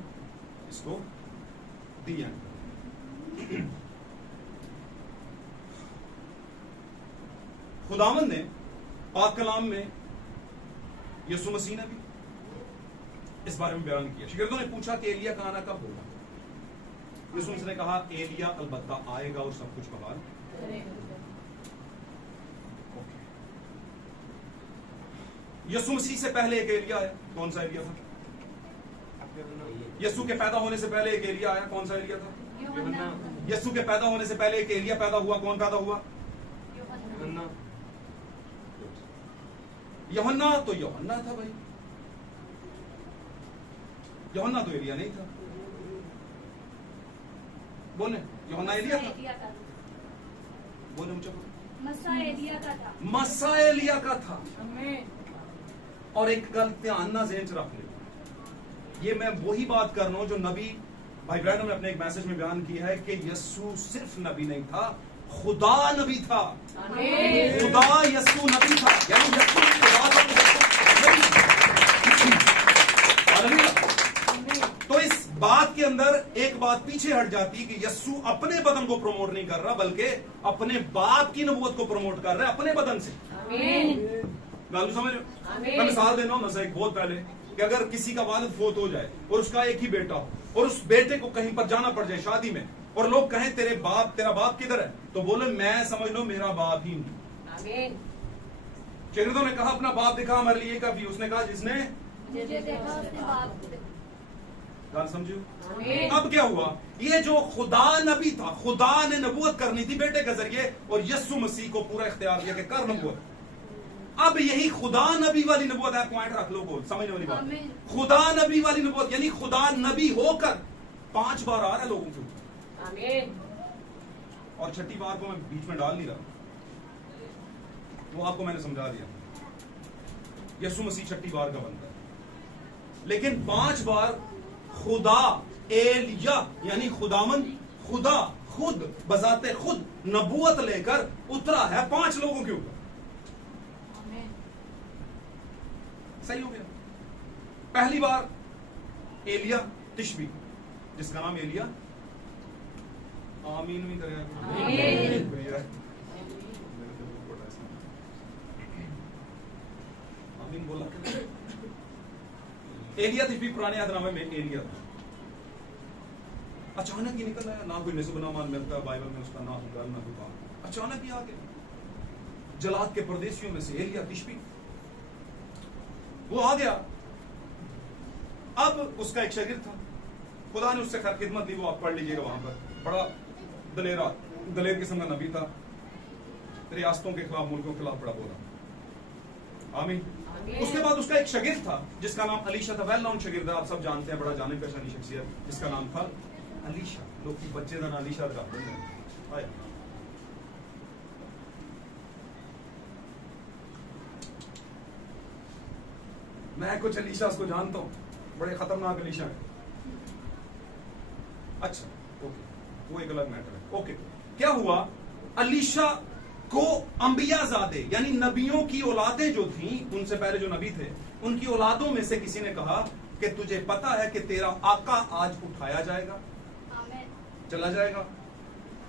इसको दिया। खुदावंद ने पाक कलाम में, यीशु मसीह ने भी इस बारे में बयान किया। शिगिर्दों ने पूछा कि एलिया का आना कब होगा? यीशु मसीह ने कहा एलिया अलबत्ता आएगा और सब कुछ बहाल करेगा। यीशु मसीह से पहले एक एलिया आया। कौन सा एलिया था? यीशु के पैदा होने से पहले एक एलिया आया। कौन सा एलिया था? यीशु के पैदा होने से पहले एक एलिया पैदा हुआ। कौन पैदा हुआ? यूहन्ना। तो यूहन्ना था भाई, यूहन्ना तो एलिया नहीं था। बोले यूहन्ना एलिया था? बोले ऊंचा बोले। मसा एलिया का था। मसा एलिया का था। और एक गल ध्यान ना ज़हन च रख ले, ये मैं वही बात कर रहा हूं जो नबी भाई ब्रैनम ने अपने एक मैसेज में बयान किया है कि यीशु सिर्फ नबी नहीं था, खुदा नबी था। खुदा यीशु नबी था, यानी यीशु खुदा था। तो इस बात के अंदर एक बात पीछे हट जाती है कि यीशु अपने बदन को प्रमोट नहीं कर रहा, बल्कि अपने बाप की नबूवत को प्रमोट कर रहा है अपने बदन से। गालू समझ लो? मैं मिसाल देना हूं ना, एक बहुत पहले कि अगर किसी का वालिद फोत हो जाए और उसका एक ही बेटा हो और उस बेटे को कहीं पर जाना पड़ जाए शादी में और लोग कहें तेरा बाप किधर है? तो बोले मैं समझ लो मेरा बाप ही हूं। शागिर्दों ने कहा अपना बाप दिखा हमारे लिए, कभी उसने कहा जिसने मुझे देखा उसने बाप को देखा। गान समझो। अब क्या हुआ, ये जो खुदा नबी था, खुदा ने नबूवत करनी थी बेटे के जरिए और यस्सु मसीह को पूरा इख्तियार दिया कि कर नबूवत। अब यही खुदा नबी वाली नबूवत है, पॉइंट रख लो, बोल समझने वाली बात। खुदा नबी वाली नबूवत यानी खुदा नबी होकर 5 बार आ रहा है लोगों के ऊपर, और छठी बार को मैं बीच में डाल नहीं रहा, वो आपको मैंने समझा दिया। यीशु मसीह छठी बार का बनता है, लेकिन 5 बार खुदा एलिया यानी खुदामंद खुदा खुद बजाते खुद नबूवत लेकर उतरा है 5 लोगों के ऊपर। सही हो गया। पहली बार एलिया तिशबी, जिसका नाम एलिया, आमीन भी करेगा, आमीन बोला। एलिया तिशबी पुराने यादनामे में एलिया था। अचानक ही निकल आया, ना कोई निस्ब-नुमान मिलता बाइबल में उसका, ना होगा ना होगा, अचानक ही आ गया। जलाद के परदेशियों में से एलिया तिशबी वो आ गया। अब उसका एक शागिर्द था, खुदा ने उससे खिदमत ली, वो आप पढ़ लीजिएगा वहां पर, बड़ा दलेर किस्म का नबी था, रियासतों के खिलाफ, मुल्कों के खिलाफ बड़ा बोला। आमीन। उसके बाद उसका एक शागिर्द था जिसका नाम अलीशा था, वेल नोन शागिर्द है, आप सब जानते हैं, बड़ा जाने पहचानी शख्सियत, जिसका नाम था अलीशा। लोग की बच्चे का नाम अलीशा था। मैं कुछ अलीशा को जानता हूं, बड़े खतरनाक अलीशा है। अच्छा ओके, वो एक अलग मैटर है। ओके, क्या हुआ, अलीशा को अंबियाजादे यानी नबियों की औलादें जो थी, उनसे पहले जो नबी थे, उनकी औलादों में से किसी ने कहा कि तुझे पता है कि तेरा आका आज उठाया जाएगा, चला जाएगा।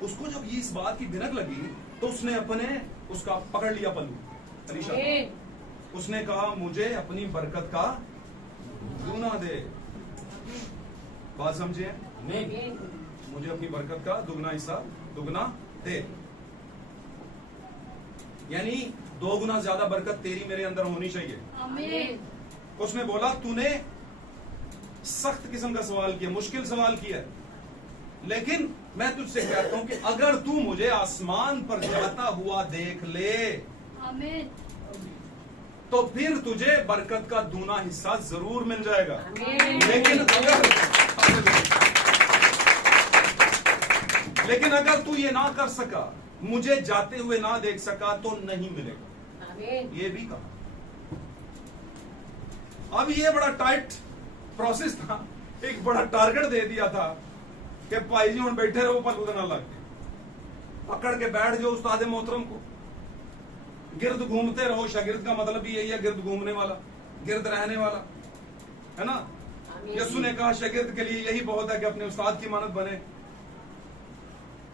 उसको जब ये इस बात की भिनक लगी तो उसने उसका पकड़ लिया पल्लू अलीशा। उसने कहा मुझे अपनी बरकत का दुगना दे। बात समझे? मुझे अपनी बरकत का दुगना हिस्सा, दुगना दे, यानी 2 गुना ज्यादा बरकत तेरी मेरे अंदर होनी चाहिए। उसने बोला तूने सख्त किस्म का सवाल किया, मुश्किल सवाल किया, लेकिन मैं तुझसे कहता हूं कि अगर तू मुझे आसमान पर जाता हुआ देख ले, आमीन, तो फिर तुझे बरकत का दूना हिस्सा जरूर मिल जाएगा। लेकिन अगर तू ये ना कर सका, मुझे जाते हुए ना देख सका, तो नहीं मिलेगा। ये भी कहा। अब ये बड़ा टाइट प्रोसेस था, एक बड़ा टारगेट दे दिया था कि भाई जी हम बैठे रहो पर ना लग के, पकड़ के बैठ जाओ उस्ताद मोहतरम को, गिर्द घूमते रहो। शागिर्द का मतलब भी यही है, गिर्द घूमने वाला, गिर्द रहने वाला, है ना। यीशु ने कहा शागिर्द के लिए यही बहुत है कि अपने उस्ताद की मानद बने।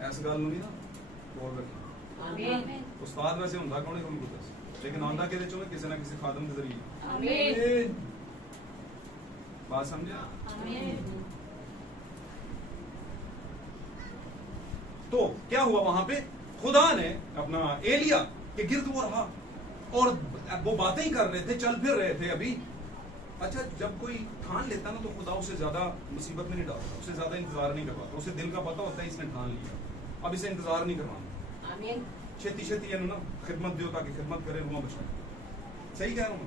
ऐसा गल नहीं ना बोल रखी। उस्ताद वैसे होंदा कौन है, लेकिन आंदा के किसी ना किसी खादम के जरिए। बात समझे? तो क्या हुआ, वहां पे खुदा ने अपना एलिया के गिर्द वो रहा और वो बातें ही कर रहे थे, चल फिर रहे थे अभी। अच्छा, जब कोई ठान लेता ना तो खुदा उसे ज्यादा मुसीबत में नहीं डालता, उसे ज्यादा इंतजार नहीं करवाता, उसे दिल का पता होता है इसने ठान लिया, अब इसे इंतजार नहीं करवाना, छेती छेती ना खिदमत दो ताकि खिदमत करे, रुआ बचाए। सही कह रहा हूँ।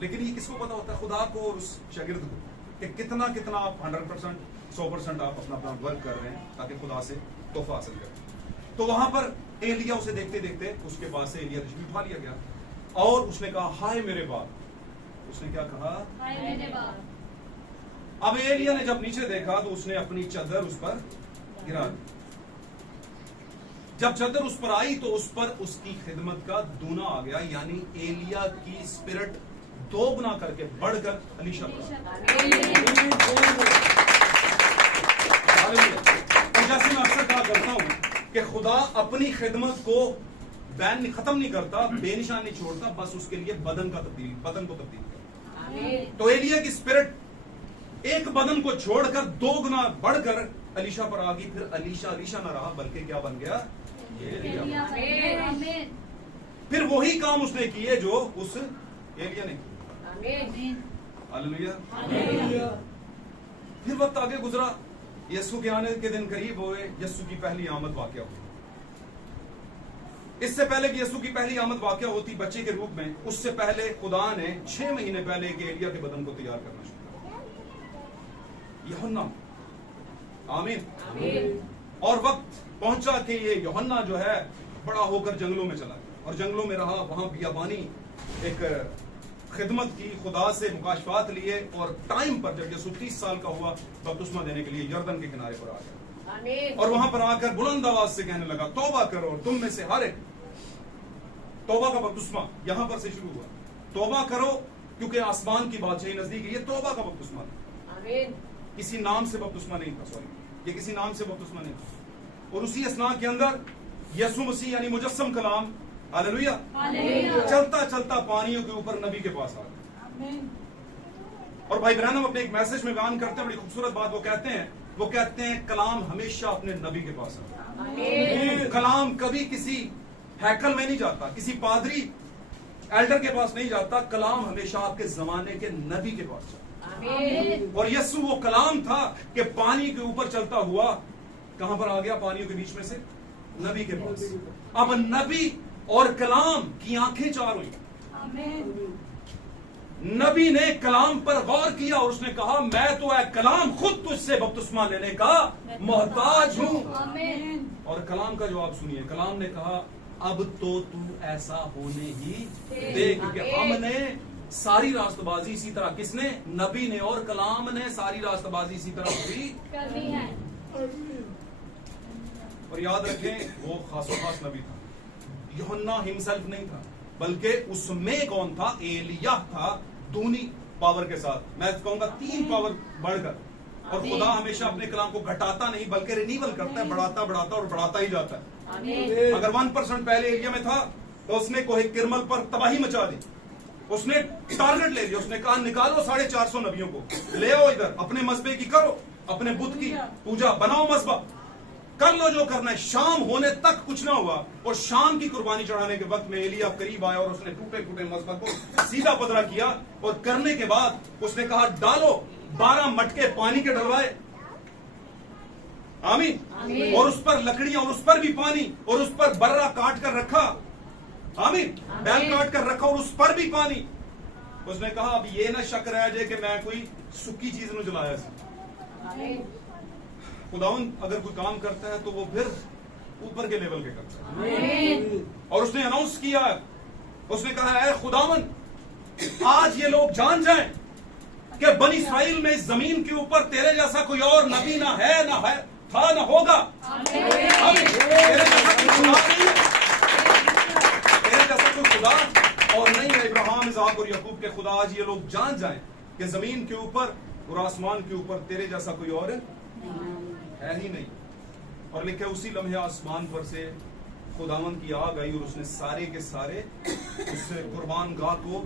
लेकिन ये किसको पता होता है? खुदा को और उस शागिर्द को, कि कितना कितना आप 100% 100% आप अपना वर्क कर रहे हैं ताकि खुदा से तोहफा हासिल करें। तो वहां पर एलिया उसे देखते देखते उसके पास से एलिया तिशबी उठा लिया गया और उसने कहा हाय मेरे बाप। उसने क्या कहा? हाय मेरे बाप। अब एलिया ने जब नीचे देखा तो उसने अपनी चादर उस पर गिरा दी। जब चादर उस पर आई तो उस पर उसकी खिदमत का दूना आ गया, यानी एलिया की स्पिरिट 2 गुना करके बढ़कर अलीशा पर। जैसे मैं अक्सर कहा करता हूं कि खुदा अपनी खिदमत को बैन खत्म नहीं करता, बेनिशान नहीं छोड़ता, बस उसके लिए बदन को तब्दील करता। तो एलिया की स्पिरिट एक बदन को छोड़कर 2 गुना बढ़कर अलीशा पर आ गई। फिर अलीशा अलीशा ना रहा, बल्कि क्या बन गया? फिर वही काम उसने किए जो उस एलिया ने किए। हालेलुया। फिर वक्त आगे गुजरा, यीशु के आने के दिन करीब हुए, यीशु की पहली आमद वाकया हुई। इससे पहले कि यीशु की पहली आमद वाकया होती बच्चे के रूप में, उससे पहले खुदा ने 6 महीने पहले एक एलिया के बदन को तैयार करना शुरू किया, यूहन्ना। आमीन। और वक्त पहुंचा कि ये यूहन्ना जो है बड़ा होकर जंगलों में चला गया और जंगलों में रहा, वहां बियाबानी एक खिदमत की, खुदा से मुकाशफात लिए, और टाइम पर जब यीशु 30 साल का हुआ बपतिस्मा देने के लिए यरदन के किनारे पर आ गया। और वहां पर आकर बुलंद आवाज से कहने लगा, तौबा करो और तुम में से हर एक। तौबा का बपतिस्मा यहां पर से शुरू हुआ। तौबा करो क्योंकि आसमान की बादशाही नजदीक है। ये तौबा का बपतिस्मा था, किसी नाम से बपतिस्मा नहीं था। सॉरी, ये किसी नाम से बपतिस्मा नहीं था। और उसी असना के अंदर यीशु मसीह यानी मुजस्सम कलाम, हालेलुया, चलता चलता पानियों के ऊपर नबी के पास आ गया। और भाई ब्रैनम अपने एक मैसेज में बयान करते हैं, बड़ी खूबसूरत बात वो कहते हैं कलाम हमेशा अपने नबी के पास आता है। कलाम कभी किसी हैकल में नहीं जाता, किसी पादरी एल्डर के पास नहीं जाता। कलाम हमेशा आपके जमाने के नबी के पास जाता। और यीशु वो कलाम था कि पानी के ऊपर चलता हुआ कहां पर आ गया? पानियों के बीच में से नबी के पास। अब नबी और कलाम की आंखें चार हुई। नबी ने कलाम पर गौर किया और उसने कहा, मैं तो है कलाम खुद तुझसे बपतिस्मा लेने का मोहताज हूं। और कलाम का जवाब सुनिए। कलाम ने कहा, अब तो तू ऐसा होने ही दे, क्योंकि हमने सारी रास्तबाजी इसी तरह, किसने? नबी ने और कलाम ने सारी रास्तबाजी इसी तरह पूरी करनी है। और याद रखें, वो खासो खास नबी था, यूहन्ना हिमसेल्फ नहीं था, बल्कि उसमें कौन था? एलिया था, दूनी पावर के साथ। मैं कहूंगा 3 पावर बढ़कर। और खुदा हमेशा अपने कलाम को घटाता नहीं बल्कि रिन्यूअल करता है, बढ़ाता बढ़ाता और बढ़ाता ही जाता है। अगर 1% पहले एलिया में था तो उसने कोहे किरमल पर तबाही मचा दी, उसने टारगेट ले लिया, उसने कहा निकालो 450 नबियों को, ले आओ इधर, अपने मजबे की करो, अपने बुत की पूजा, बनाओ मजबा, कर लो जो करना है। शाम होने तक कुछ ना हुआ, और शाम की कुर्बानी चढ़ाने के वक्त में एलिया करीब आया और उसने टूटे टूटे मजबा को सीधा पदरा किया, और करने के बाद उसने कहा डालो, 12 मटके पानी के डलवाए। आमीन। और उस पर लकड़ियां और उस पर भी पानी, और उस पर बर्रा काट कर रखा। आमीन। बैल काट कर रखा और उस पर भी पानी। उसने कहा अब ये ना शक रह जाए कि मैं कोई सुक्की चीज न जलाया। खुदावन अगर कोई काम करता है तो वो फिर ऊपर के लेवल के करता है। और उसने अनाउंस किया, उसने कहा है खुदावन आज ये लोग जान जाएं कि बनी इस्राइल में इस जमीन के ऊपर तेरे जैसा कोई और नबी ना है, ना है, था, ना होगा। तेरे जैसा कोई खुदा नहीं है, तेरे जैसा कोई खुदा और नहीं है। इब्राहिम, इसहाक और याकूब के खुदा आज ये लोग जान जाएं कि जमीन के ऊपर और आसमान के ऊपर तेरे जैसा कोई और है ही नहीं। और लिखे उसी लम्हे आसमान पर से खुदावन की आग आई और उसने सारे के सारे उस कुर्बान गाह को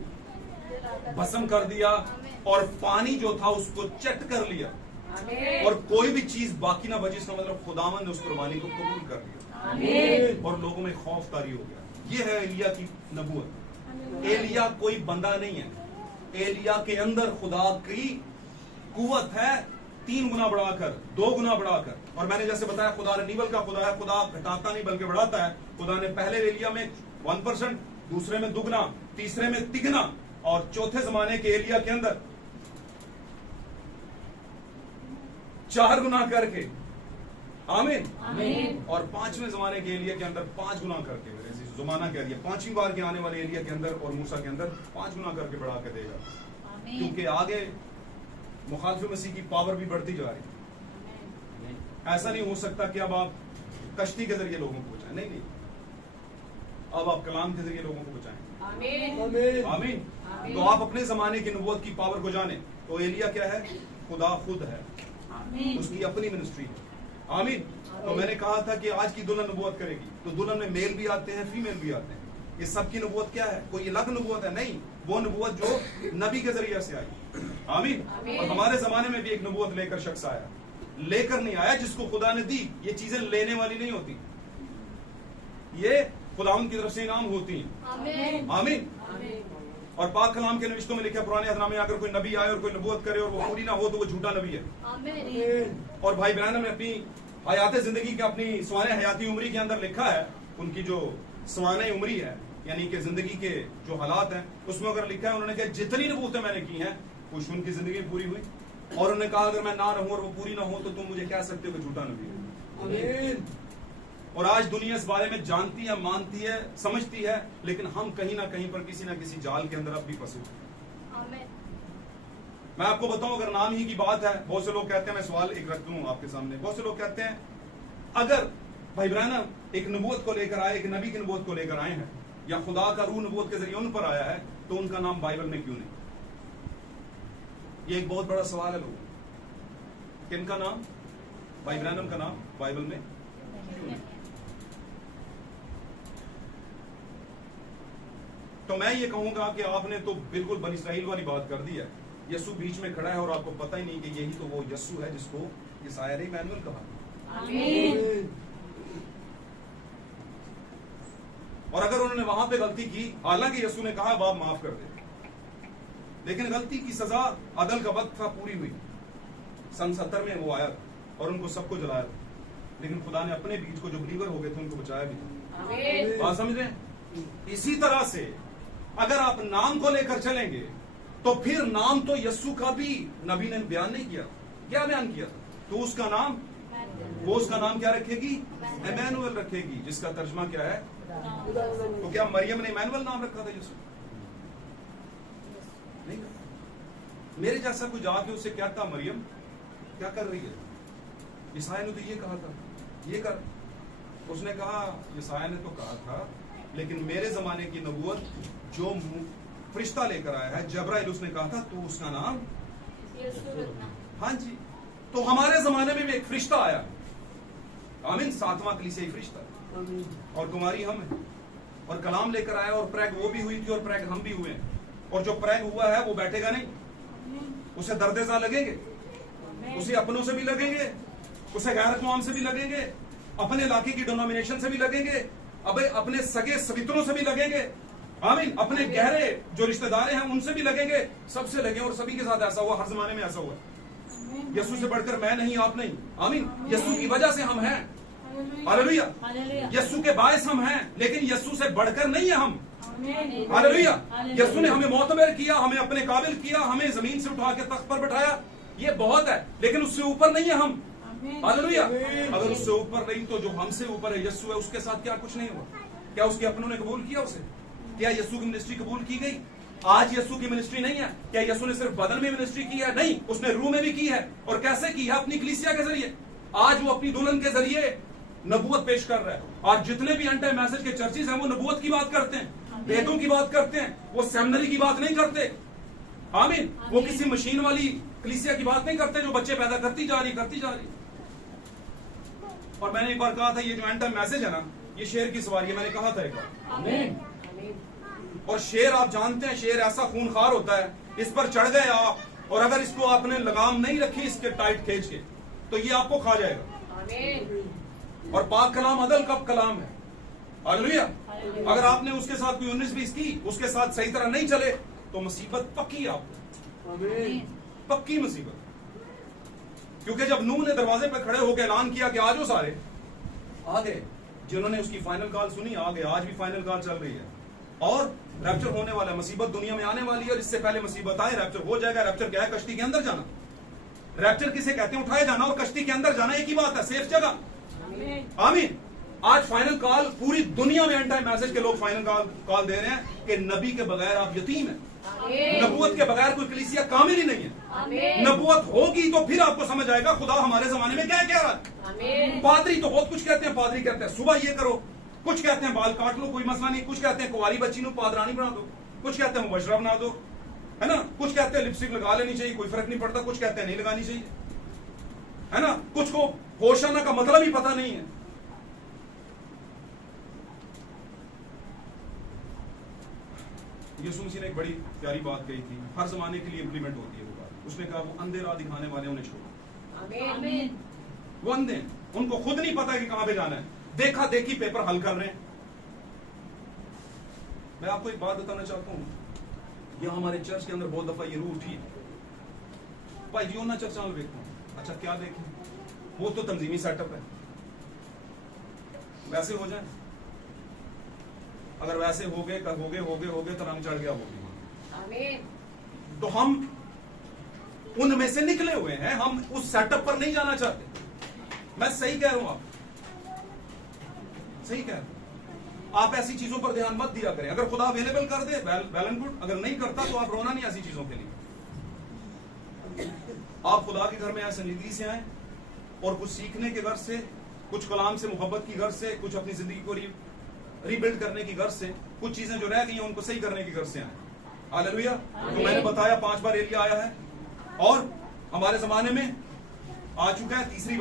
भस्म कर दिया, और पानी जो था उसको चट कर लिया, और कोई भी चीज बाकी ना बची। इसका मतलब खुदावन ने उस कुर्बानी को कबूल कर लिया और लोगों में खौफ तारी हो गया। ये है एलिया की नबूवत। एलिया कोई बंदा नहीं है, एलिया के अंदर खुदा की कुव्वत है 3 गुना बढ़ाकर, 2 गुना बढ़ाकर। और मैंने जैसे बताया खुदा रिन्यूअल का खुदा है, खुदा घटाता नहीं बल्कि बढ़ाता है। खुदा ने पहले एलिया में 1%, दूसरे में दुगना, तीसरे में तिगना, और चौथे जमाने के एलिया के अंदर 4 गुना करके, आमीन। और 5वें जमाने के एलिया के अंदर 5 गुना करके, जुमाना कह दिया 5वीं बार के आने वाले एलिया के अंदर और मूसा के अंदर 5 गुना करके बढ़ा के देगा, क्योंकि आगे मुखालिफ मसीह की पावर भी बढ़ती जा रही है। ऐसा नहीं हो सकता कि अब आप कश्ती के जरिए लोगों को बचाएं, नहीं, अब आप कलाम के जरिए लोगों को बचाएं। आमीन, आमीन। तो आप अपने जमाने की नबूवत की पावर को जाने। तो एलिया क्या है? खुदा खुद है, उसकी अपनी मिनिस्ट्री है। आमीन। तो मैंने कहा था कि आज की दुल्हन नबूवत करेगी, तो दुल्हन में मेल भी आते हैं, फीमेल भी आते हैं। ये सबकी नबूवत क्या है? कोई अलग नबूवत है? नहीं, वो नबूवत जो नबी के जरिए से आई। आमीन। और हमारे जमाने में भी एक नबूवत लेकर शख्स आया, लेकर नहीं आया, जिसको खुदा ने दी। ये चीजें लेने वाली नहीं होती, ये खुदावंद की तरफ से इनाम होती हैं। आमीन। और पाक कलाम के नविश्तों में लिखा है, पुराने अहदनामे में अगर कोई नबी आए और कोई नबूवत करे और वो पूरी ना हो तो वो झूठा नबी है। और भाई ब्रैनम ने अपनी हयात जिंदगी के, अपनी सवाने हयाती उम्री के अंदर लिखा है, उनकी जो सवाने उम्री है यानी कि जिंदगी के जो हालात हैं उसमें अगर लिखा है, उन्होंने कहा जितनी नबूवतें मैंने की हैं कुछ उनकी जिंदगी में पूरी हुई। और उन्होंने कहा अगर मैं ना रहूं और वो पूरी ना हो तो तुम मुझे कह सकते हो कि झूठा नबी है। और आज दुनिया इस बारे में जानती है, मानती है, समझती है, लेकिन हम कहीं ना कहीं पर किसी ना किसी जाल के अंदर अब भी फंसे। मैं आपको बताऊं, अगर नाम ही की बात है, बहुत से लोग कहते हैं, मैं सवाल एक रख दूं आपके सामने, बहुत से लोग कहते हैं अगर भाई ब्रैनम एक नबूवत को लेकर आए, एक नबी की नबूवत को लेकर आए हैं, या खुदा का रूह नबूवत के जरिए उन पर आया है, तो उनका नाम बाइबल में क्यों नहीं? ये एक बहुत बड़ा सवाल है लोगों। किनका नाम? भाई ब्रैनम का नाम बाइबल में क्यों नहीं? तो मैं ये कहूंगा कि आपने तो बिल्कुल बनी इस्राइल वाली बात कर दी है। यीशु बीच में खड़ा है और आपको पता ही नहीं कि यही तो वो यीशु है जिसको यशायाह ने इम्मानुएल कहा। आमीन। और अगर उन्होंने वहां पे गलती की, हालांकि यीशु ने कहा बाप माफ कर दे, लेकिन गलती की सजा अदल का वक्त था, पूरी हुई। सन 70 में वो आया और उनको सबको जलाया, लेकिन खुदा ने अपने बीच को जो बिलीवर हो गए थे उनको बचाया भी था। बात समझ रहे हैं? इसी तरह से अगर आप नाम को लेकर चलेंगे तो फिर नाम तो यीशु का भी नबी ने बयान नहीं किया। क्या बयान किया? तो उसका नाम, वो उसका नाम क्या रखेगी? इम्मानुएल रखेगी, जिसका तर्जमा क्या है? तो क्या मरियम ने इम्मानुएल नाम रखा था यीशु? नहीं। मेरे जैसा कोई जाके उससे क्या था, मरियम क्या कर रही है? यशायाह ने तो ये कहा था, ये कर। उसने कहा, यशायाह ने तो कहा था, लेकिन मेरे जमाने की नबूवत जो फरिश्ता लेकर आया है, जबराइल, उसने कहा था तो उसका नाम हाँ जी। तो हमारे जमाने में भी एक फरिश्ता आया, आमीन, 7वां कलीसियाई फरिश्ता, और कुमारी हम है, और कलाम लेकर आया, और प्रैग वो भी हुई थी और प्रैग हम भी हुए हैं। और जो प्रैग हुआ है वो बैठेगा नहीं, उसे दर्देजा लगेंगे, उसे अपनों से भी लगेंगे, उसे गैर कौम से भी लगेंगे, अपने इलाके की डिनोमिनेशन से भी लगेंगे, अबे अपने सगे सवित्रों से भी लगेंगे, आमीन, अपने गहरे जो रिश्तेदार हैं उनसे भी लगेंगे, सबसे लगे। और सभी के साथ ऐसा हुआ, हर जमाने में ऐसा हुआ। यीशु से बढ़कर मैं नहीं, आप नहीं, आमीन। यीशु की वजह से हम हैं, हालेलुया। यीशु के बायस हम हैं, लेकिन यीशु से बढ़कर नहीं है हम, हालेलुया। यीशु ने हमें मोतबर किया, हमें अपने काबिल किया, हमें जमीन से उठा के तख्त पर बैठाया, ये बहुत है, लेकिन उससे ऊपर नहीं है हम, हालेलुया। अगर उससे ऊपर नहीं तो जो हमसे ऊपर है यीशु है, उसके साथ क्या कुछ नहीं हुआ? क्या उसके अपनों ने कबूल किया उसे? क्या यीशु की मिनिस्ट्री कबूल की गई? आज यीशु की मिनिस्ट्री नहीं है। क्या यीशु ने सिर्फ बदन में मिनिस्ट्री की है? नहीं, उसने रूह में भी की है। और कैसे की है? अपनी कलीसिया के जरिए। आज वो अपनी दुल्हन के जरिए नबूवत पेश कर रहा है। और जितने भी एंटी मैसेज के चर्चेज हैं वो नबूवत की बात करते हैं, वेदों की बात करते हैं, वो सेमिनरी की बात नहीं करते, आमीन। वो किसी मशीन वाली कलीसिया की बात नहीं करते जो बच्चे पैदा करती जा रही। और मैंने एक बार कहा था, ये जो एंटी मैसेज है ना, ये शेर की सवारी है, मैंने कहा था एक बार, आमीन। और शेर आप जानते हैं, शेर ऐसा खूनखार होता है, इस पर चढ़ गए आप, और अगर इसको आपने लगाम नहीं रखी इसके टाइट खींच के, तो ये आपको खा जाएगा। और पाक कलाम अदल का कलाम है, हालेलुया। अगर आपने उसके साथ कोई 19-20 की, उसके साथ सही तरह नहीं चले, तो मुसीबत पक्की है आपको, पक्की मुसीबत। क्योंकि जब नूह ने दरवाजे पर खड़े होकर ऐलान किया कि आ जाओ सारे, आ गए। जिन्होंने उसकी फाइनल कॉल सुनी आ गए। आज भी फाइनल कॉल चल रही है, और रैप्चर होने वाला है, मुसीबत दुनिया में आने वाली है, और इससे पहले मुसीबत आए रैप्चर हो जाएगा। रैप्चर क्या है? कश्ती के अंदर जाना। रैप्चर किसे कहते हैं? उठाए जाना, और कश्ती के अंदर जाना एक ही बात है, सेफ जगह, आमीन। आज फाइनल कॉल पूरी दुनिया में एंटी मैसेज के लोग फाइनल कॉल दे रहे हैं कि नबी के बगैर आप यतीम हैं, नबूवत के बगैर कोई कलीसिया कामिल ही नहीं है। नबूवत होगी तो फिर आपको समझ आएगा खुदा हमारे जमाने में क्या कह रहा है। पादरी तो बहुत कुछ कहते हैं, पादरी कहते हैं सुबह ये करो, कुछ कहते हैं बाल काट लो, कोई मसला नहीं, कुछ कहते हैं कुंवारी बच्ची को पादरानी बना दो, कुछ कहते हैं मुबशरा बना दो, है ना, कुछ कहते हैं लिपस्टिक लगा लेनी चाहिए, कोई फर्क नहीं पड़ता, कुछ कहते हैं नहीं लगानी चाहिए, है ना, कुछ को होशाना का मतलब ही पता नहीं है। यीशु मसीह ने एक बड़ी प्यारी बात कही थी, हर जमाने के लिए इंप्लीमेंट होती है वो बात। उसने कहा वो अंधे राह दिखाने वाले उन्हें छोड़ो। आमीन। वो अंधे, उनको खुद नहीं पता कि कहां पे जाना है, देखा देखी पेपर हल कर रहे हैं, मैं आपको एक बात बताना चाहता हूँ, यह हमारे चर्च के अंदर बहुत दफा ये रूह उठी भाई जी ना चर्चा में देखो, अच्छा क्या देखें, वो तो तंजीमी सेटअप है, वैसे हो जाए, अगर वैसे हो गए तो रंग चढ़ गया होगी, तो हम उनमें से निकले हुए हैं, हम उस सेटअप पर नहीं जाना चाहते। मैं सही कह रहा हूं, आप सही कह रहे हैं, आप ऐसी चीजों पर ध्यान मत दिया करें। अगर खुदा अवेलेबल कर दे वेल एंड गुड, अगर नहीं करता तो आप रोना नहीं ऐसी चीजों के लिए। आप खुदा के घर में आए, संजीदगी से आए, और कुछ सीखने के गर्ज से, कुछ कलाम से मोहब्बत की गर्ज से, कुछ अपनी जिंदगी को रीबिल्ड करने की गर्ज से, कुछ चीजें जो रह गई हैं उनको सही करने की गर्ज से आए। हालेलुया। तो मैंने बताया 5 बार एलिया आया है, और हमारे जमाने में आ चुका है तीसरी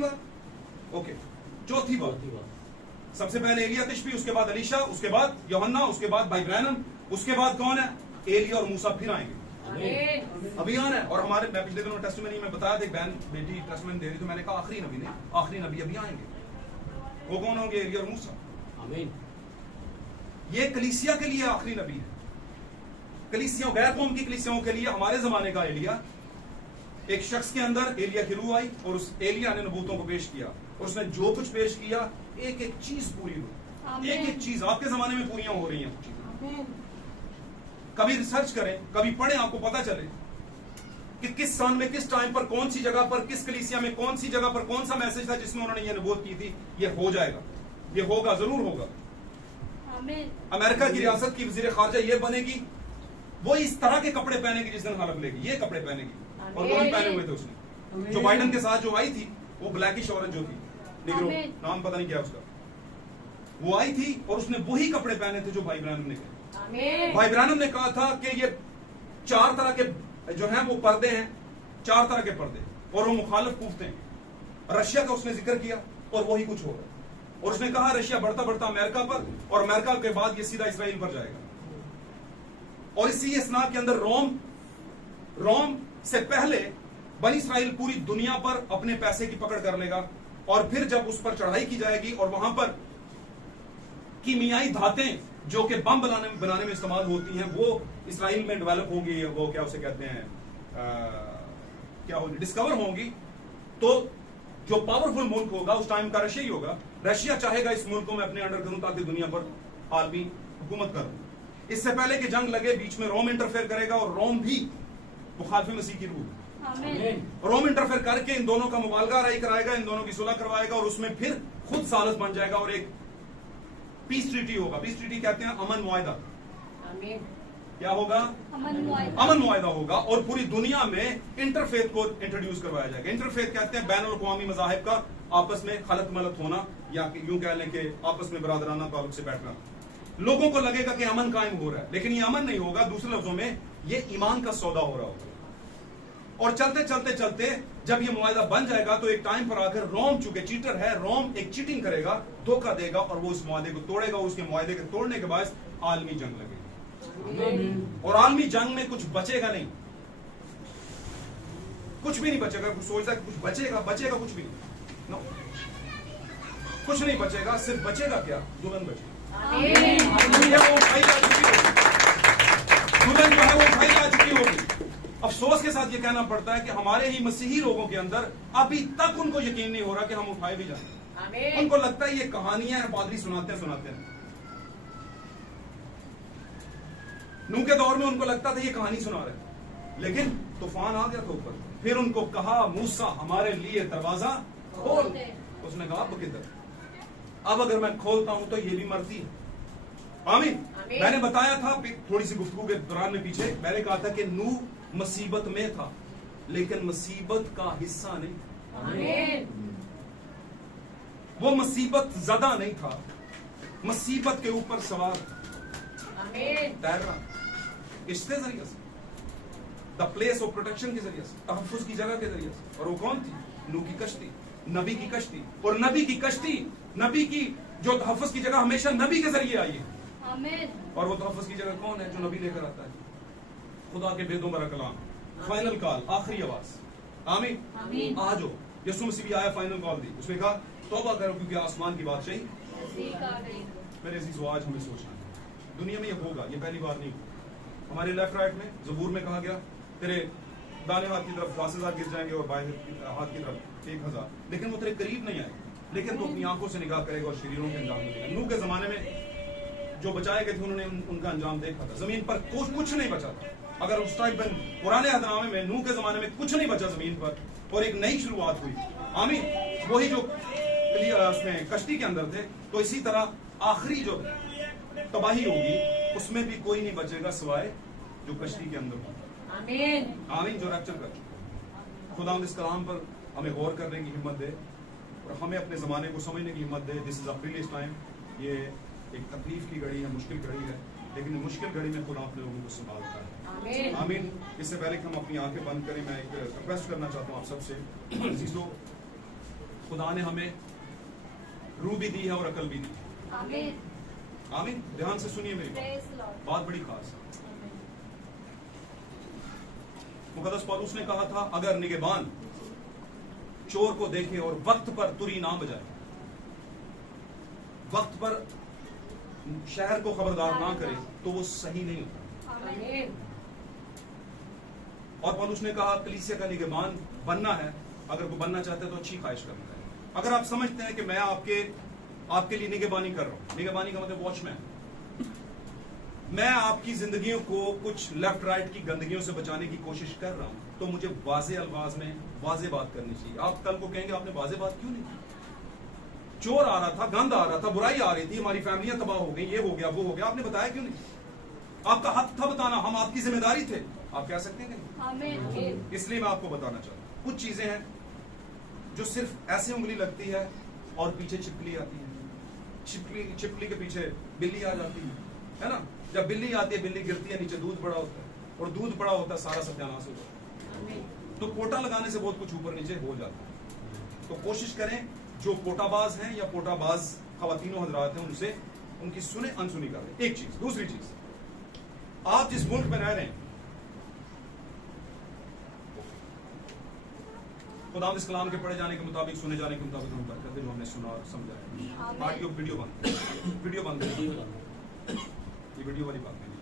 बार, ओके, चौथी बार। सबसे पहले एलिया तिशबी, उसके बाद अलीशा, उसके बाद यूहन्ना, उसके बाद भाई ब्रैनम, उसके बाद कौन है? एलिया और मूसा फिर आएंगे, अभी आना है। और हमारे, मैं पिछले दिनों टेस्टिमनी में बताया था, बहन बेटी टेस्टिमनी दे रही, तो मैंने कहा आखिरी नबी नहीं, आखिरी नबी अभी आएंगे। वो कौन होंगे? एलिया और मूसा। ये कलीसिया के लिए आखिरी नबी है, कलीसिया, गैर कौम की कलीसियाओं के लिए हमारे जमाने का एलिया। एक शख्स के अंदर एलिया की रूह आई, और उस एलिया ने नबूतों को पेश किया, और उसने जो कुछ पेश किया, एक एक चीज पूरी हुई, एक एक चीज आपके जमाने में पूरियां हो रही हैं। कभी रिसर्च करें, कभी पढ़ें, आपको पता चले कि किस सन में, किस टाइम पर, कौन सी जगह पर, किस कलीसिया में, कौन सी जगह पर कौन सा मैसेज था जिसमें उन्होंने ये नबूवत की थी। ये हो जाएगा, ये होगा, जरूर होगा। अमेरिका की रियासत की वजीर खारजा ये बनेगी, वो इस तरह के कपड़े पहनेगी जिस दिन हलफ लेगी, ये कपड़े पहनेगी। और वो भी पहने हुए थे उसने, जो बाइडन के साथ जो आई थी, वो ब्लैकिश औरत जो थी, निग्रो, नाम पता नहीं क्या उसका, वो आई थी, और उसने वही कपड़े पहने थे जो भाई ब्रैनम ने कहे। भाई ब्रैनम ने कहा था कि ये 4 तरह के जो हैं वो पर्दे हैं, 4 तरह के पर्दे, और वो मुखालिफ कूफते हैं। रशिया का उसने जिक्र किया, और वही कुछ हो रहा है। और उसने कहा रशिया बढ़ता बढ़ता अमेरिका पर, और अमेरिका के बाद ये सीधा इसराइल पर जाएगा। और इसी इसना के अंदर रोम से पहले बनी इसराइल पूरी दुनिया पर अपने पैसे की पकड़ कर लेगा, और फिर जब उस पर चढ़ाई की जाएगी, और वहां पर कीमियाई धातें जो कि बम बनाने में इस्तेमाल होती हैं, वो इसराइल में डेवलप होंगी, वो क्या उसे कहते हैं, क्या होगी, डिस्कवर होंगी। तो जो पावरफुल मुल्क होगा उस टाइम का रशिया ही होगा। रशिया चाहेगा इस मुल्क को मैं अपने अंडर करूं ताकि दुनिया पर आलमी हुकूमत करूं। इससे पहले कि जंग लगे, बीच में रोम इंटरफेयर करेगा, और रोम भी मुखालिफ मसीह की रूह, रोम इंटरफेयर करके इन दोनों का मुबालगा राई कराएगा, इन दोनों की सुलह करवाएगा, और उसमें फिर खुद सालस बन जाएगा, और एक पीस ट्रीटी होगा। पीस ट्रीटी कहते हैं अमन मुआहदा। क्या होगा? अमन मुआहदा होगा, और पूरी दुनिया में इंटरफेथ को इंट्रोड्यूस करवाया जाएगा। इंटरफेथ कहते हैं बैनुल अक़वामी मज़ाहिब का आपस में खलत मलत होना, या यूं कह लें कि आपस में बरादराना ताल्लुक से बैठना। लोगों को लगेगा कि अमन कायम हो रहा है, लेकिन ये अमन नहीं होगा। दूसरे लफ्जों में ये ईमान का सौदा हो रहा होगा। और चलते चलते चलते जब ये मुआहदा बन जाएगा, तो एक टाइम पर आकर रोम, चूंकि चीटर है, रोम एक चीटिंग करेगा, धोखा देगा, और वो इस मुआहदे को तोड़ेगा। उसके मुआहदे के तोड़ने के बाद आलमी जंग लगेगी, और आलमी जंग में कुछ बचेगा नहीं, कुछ भी नहीं बचेगा। कुछ सोचता है कुछ बचेगा, बचेगा कुछ भी नहीं, नो, कुछ नहीं बचेगा। सिर्फ बचेगा क्या? दुल्हन बचेगी। वो भाई आ चुकी होगी, दुल्हन जो है वो भाई आ चुकी होगी। अफसोस के साथ ये कहना पड़ता है कि हमारे ही मसीही लोगों के अंदर अभी तक उनको यकीन नहीं हो रहा कि हम उठाए भी जाएं। उनको लगता है ये कहानियां हैं, पादरी सुनाते हैं। नूह के दौर में उनको लगता था ये कहानी सुना रहे, लेकिन तूफान आ गया था ऊपर। फिर उनको कहा मूसा हमारे लिए दरवाजा खोल। उसने कहा अब किधर, अब अगर मैं खोलता हूं तो ये भी मरती है। आमीन। मैंने बताया था थोड़ी सी गुफ्तगू के दौरान में पीछे, मैंने कहा था कि नूह मुसीबत में था, लेकिन मुसीबत का हिस्सा नहीं। आमीन। वो मुसीबत ज़दा नहीं था, मुसीबत के ऊपर सवार तैरना, किसके जरिए से? द प्लेस ऑफ प्रोटेक्शन के जरिए से, तहफ्फुज़ की जगह के जरिए से। और वो कौन थी? नूह की कश्ती, नबी की कश्ती। और नबी की कश्ती, नबी की जो तहफ्फुज़ की जगह हमेशा नबी के जरिए आई है। और वो तहफ्फुज़ की जगह कौन है? जो नबी लेकर आता है, खुदा के बेदों बरा कलाम, फाइनल कॉल, आखिरी आवाज। आमीन। आज हो यीशु मसीह भी आया, फाइनल कॉल दी, उसने कहा तौबा करो क्योंकि आसमान की बात चाहिए। मेरे अजीज़ों, आज हमें सोचना है दुनिया में ये होगा, ये पहली बार नहीं होगा। हमारे लेफ्ट राइट में ज़बूर में कहा गया तेरे दाने हाथ की तरफ 10,000 गिर जाएंगे और बाएं हाथ की तरफ 1,000, लेकिन वो तेरे करीब नहीं आएगा। लेकिन तू अपनी आंखों से निगाह करेगा और शरीरों के अंजाम देगा। नूह के जमाने में जो बचाए गए थे उन्होंने उनका अंजाम देखा था। जमीन पर कुछ नहीं बचा था। अगर उस टाइम पर पुराने अहदनामे में नूह के जमाने में कुछ नहीं बचा जमीन पर और एक नई शुरुआत हुई। आमीन। वही जो उसमें कश्ती के अंदर थे, तो इसी तरह आखिरी जो तबाही होगी उसमें भी कोई नहीं बचेगा सिवाय जो कश्ती के अंदर होगा। आमीन। आमीन। जो रैप्चर कर चुका। खुदा इस कलाम पर हमें गौर करने की हिम्मत दे और हमें अपने जमाने को समझने की हिम्मत दे। This is a period time. ये एक तकलीफ की घड़ी है, मुश्किल घड़ी है, लेकिन मुश्किल घड़ी में खुदा अपने लोगों को संभालता है। आमीन। आमीन। इससे पहले कि हम अपनी आंखें बंद करें, मैं एक रिक्वेस्ट करना चाहता हूँ आप सबसे। अजीजों, खुदा ने हमें रूह भी दी है और अकल भी दी है। आमीन। आमीन। ध्यान से सुनिए मेरी Praise Lord. बात बड़ी खास है। मुकद्दस पौलुस ने कहा था, अगर निगहबान चोर को देखे और वक्त पर तुरी ना बजाए, वक्त पर शहर को खबरदार ना करे, तो वो सही नहीं होता। आमीन। और पौलुस ने कहा कलीसिया का निगहबान बनना है, अगर वो बनना चाहते हैं तो अच्छी ख्वाहिश करना है। अगर आप समझते हैं कि मैं आपके लिए निगहबानी कर रहा हूं, निगहबानी का मतलब वॉचमैन, मैं आपकी जिंदगियों को कुछ लेफ्ट राइट की गंदगियों से बचाने की कोशिश कर रहा हूं, तो मुझे वाज़े अल्फाज में वाज़े बात करनी चाहिए। आप कल को कहेंगे आपने वाज़े बात क्यों नहीं की? चोर आ रहा था, गंद आ रहा था, बुराई आ रही थी, हमारी फैमिलियां तबाह हो गई, ये हो गया वो हो गया, आपने बताया क्यों नहीं? आपका हक था बताना, हम आपकी जिम्मेदारी थे। आप कह सकते हैं कि आमीन। इसलिए मैं आपको बताना चाहता हूं, कुछ चीजें हैं जो सिर्फ ऐसे उंगली लगती है और पीछे छिपकली आती है। छिपकली के पीछे बिल्ली आ जाती है ना? जब बिल्ली आती है, बिल्ली गिरती है, नीचे दूध पड़ा होता है, और दूध पड़ा होता है, सारा सत्यानाश हो जाता है। तो कोटा लगाने से बहुत कुछ ऊपर नीचे हो जाता है। तो कोशिश करें जो कोटाबाज हैं या कोटाबाज खवातीनों हजरात हैं, उनसे उनकी सुने अनसुनी करें। एक चीज। दूसरी चीज, आप जिस मुल्क में रह रहे हैं, खुदा इस कलाम के पढ़े जाने के मुताबिक, सुने जाने के मुताबिक हम करते जो हमने सुना और समझा है। आमीन। वीडियो बंद, ये वीडियो वाली बात नहीं।